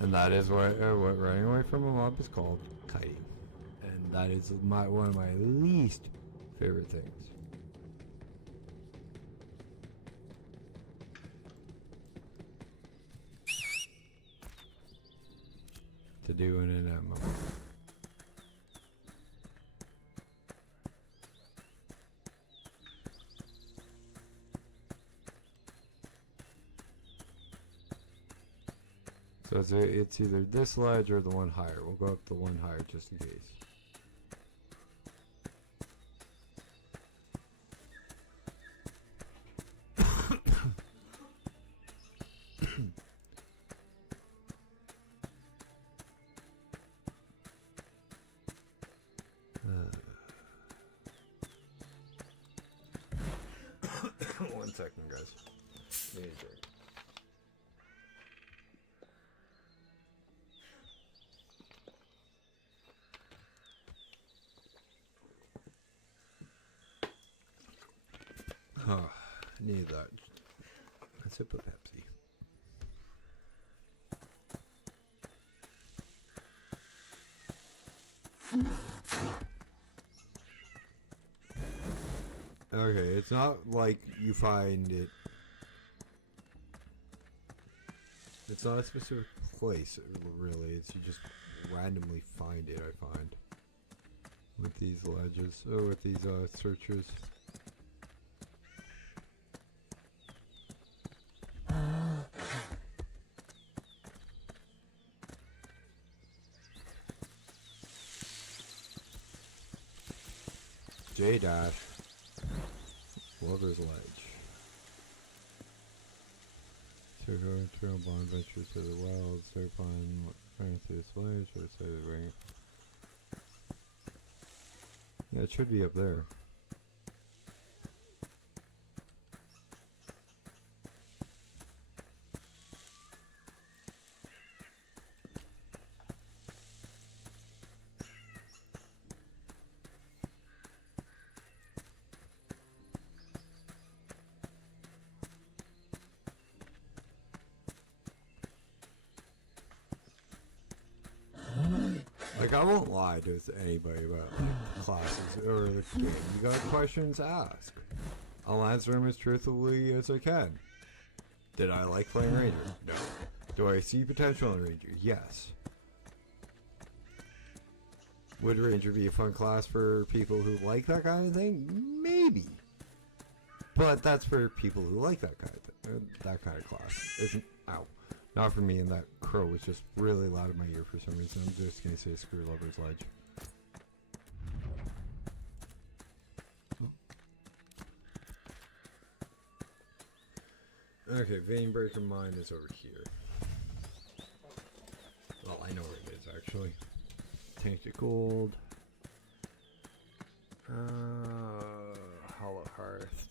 And that is what running away from a mob is called, kiting. And that is one of my least favorite things. To do in an MMO. So it's either this ledge or the one higher. We'll go up the one higher just in case. One second, guys. Need a drink. Oh, need that. A sip of Pepsi. Okay, it's not like you find it. It's not a specific place, really. It's you just randomly find it, I find. With these ledges, with these searchers. J-Dash. Lover's Ledge. So go into a bond venture to the wilds, start flying through this ledge, or say the ring. Yeah, it should be up there. Like, I won't lie to anybody about like, classes or the game. You got questions, ask. I'll answer them as truthfully as I can. Did I like playing Ranger? No. Do I see potential in Ranger? Yes. Would Ranger be a fun class for people who like that kind of thing? Maybe. But that's for people who like that kind of class. Isn't ow. Not for me, and that crow was just really loud in my ear for some reason. I'm just gonna say screw Lover's Ledge. Oh. Okay, Vein Breaker Mine is over here. Well, I know where it is actually. Tainted Gold. Hollow Hearth.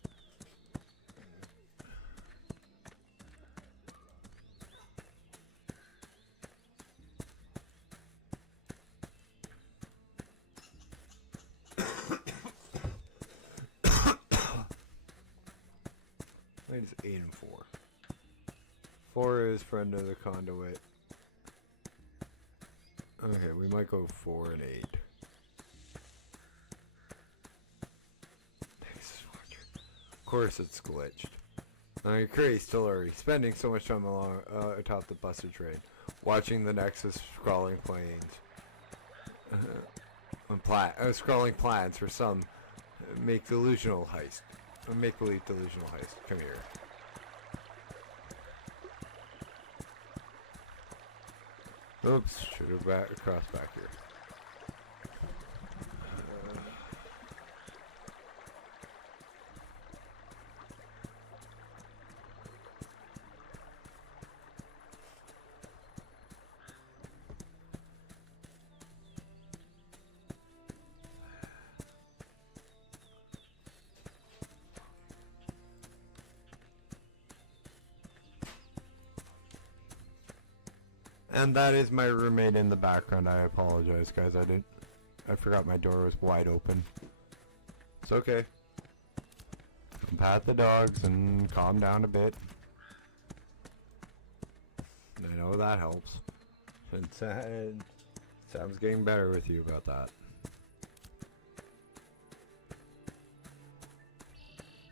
I think it's 8 and 4. 4 is Friend of the Conduit. Okay, we might go 4 and 8. Of course it's glitched. I'm crazy still already spending so much time along atop the busted train, watching the Nexus scrawling planes. Scrawling plans for some make-believe delusional heist. Come here. Oops, should have cross back here. And that is my roommate in the background. I apologize, guys. I forgot my door was wide open. It's okay. Pat the dogs and calm down a bit. I know that helps. And Sam's getting better with you about that.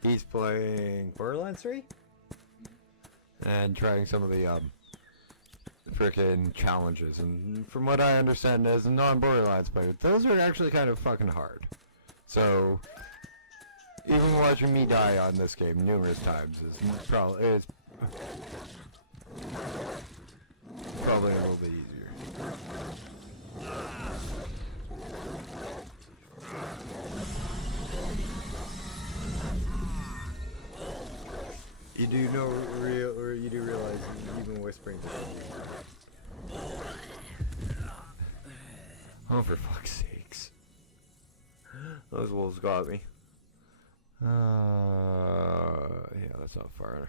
He's playing Borderlands 3? And trying some of the frickin' challenges. And from what I understand as a non-Borderlands player, those are actually kind of fucking hard. So, even watching me die on this game numerous times is probably a little bit easier. You do know you do realize even whispering. Oh, for fuck's sakes! Those wolves got me. Yeah, that's not far.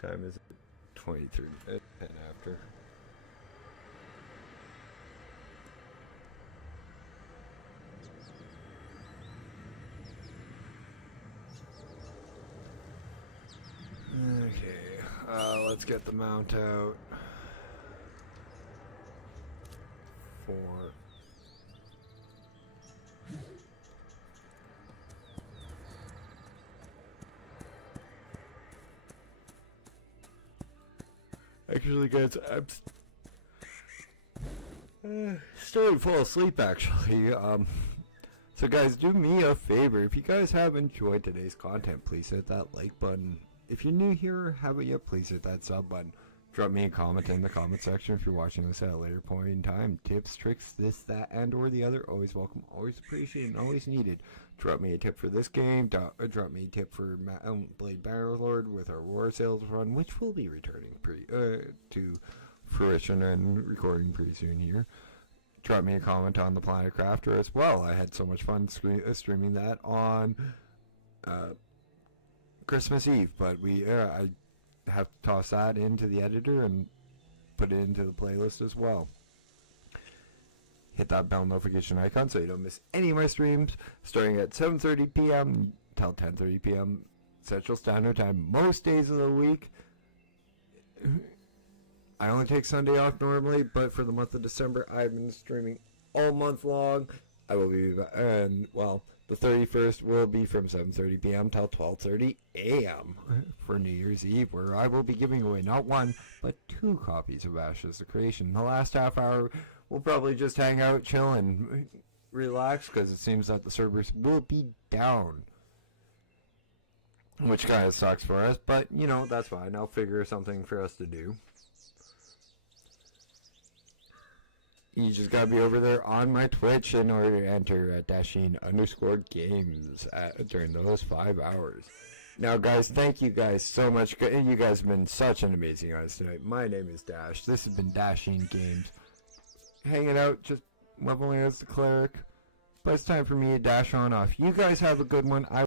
Time is 23 minutes and after. Okay, let's get the mount out. 4. Actually, guys, I'm starting to fall asleep, actually. So guys, do me a favor. If you guys have enjoyed today's content, please hit that like button. If you're new here, haven't yet, please hit that sub button. Drop me a comment in the comment section if you're watching this at a later point in time. Tips, tricks, this, that, and or the other. Always welcome, always appreciated, and always needed. Drop me a tip for this game. Drop me a tip for Blade Bannerlord with our War Sales run, which will be returning to fruition and recording pretty soon here. Drop me a comment on the Planet Crafter as well. I had so much fun streaming that on Christmas Eve, but I have to toss that into the editor and put it into the playlist as well. Hit that bell notification icon so you don't miss any of my streams, starting at 7:30 p.m. till 10:30 p.m. Central Standard Time most days of the week. I only take Sunday off normally, but for the month of December, I've been streaming all month long. I will be, and well, the 31st will be from 7:30 p.m. till 12:30 a.m. for New Year's Eve, where I will be giving away not 1, but 2 copies of Ashes of Creation. The last half hour, we'll probably just hang out, chill, and relax, because it seems that the servers will be down. Which kind of sucks for us, but, you know, that's fine. I'll figure something for us to do. You just gotta be over there on my Twitch in order to enter at _games during those 5 hours. Now, guys, thank you guys so much. You guys have been such an amazing audience tonight. My name is Dash. This has been Dashing Games. Hanging out, just leveling as the cleric. But it's time for me to dash on off. You guys have a good one.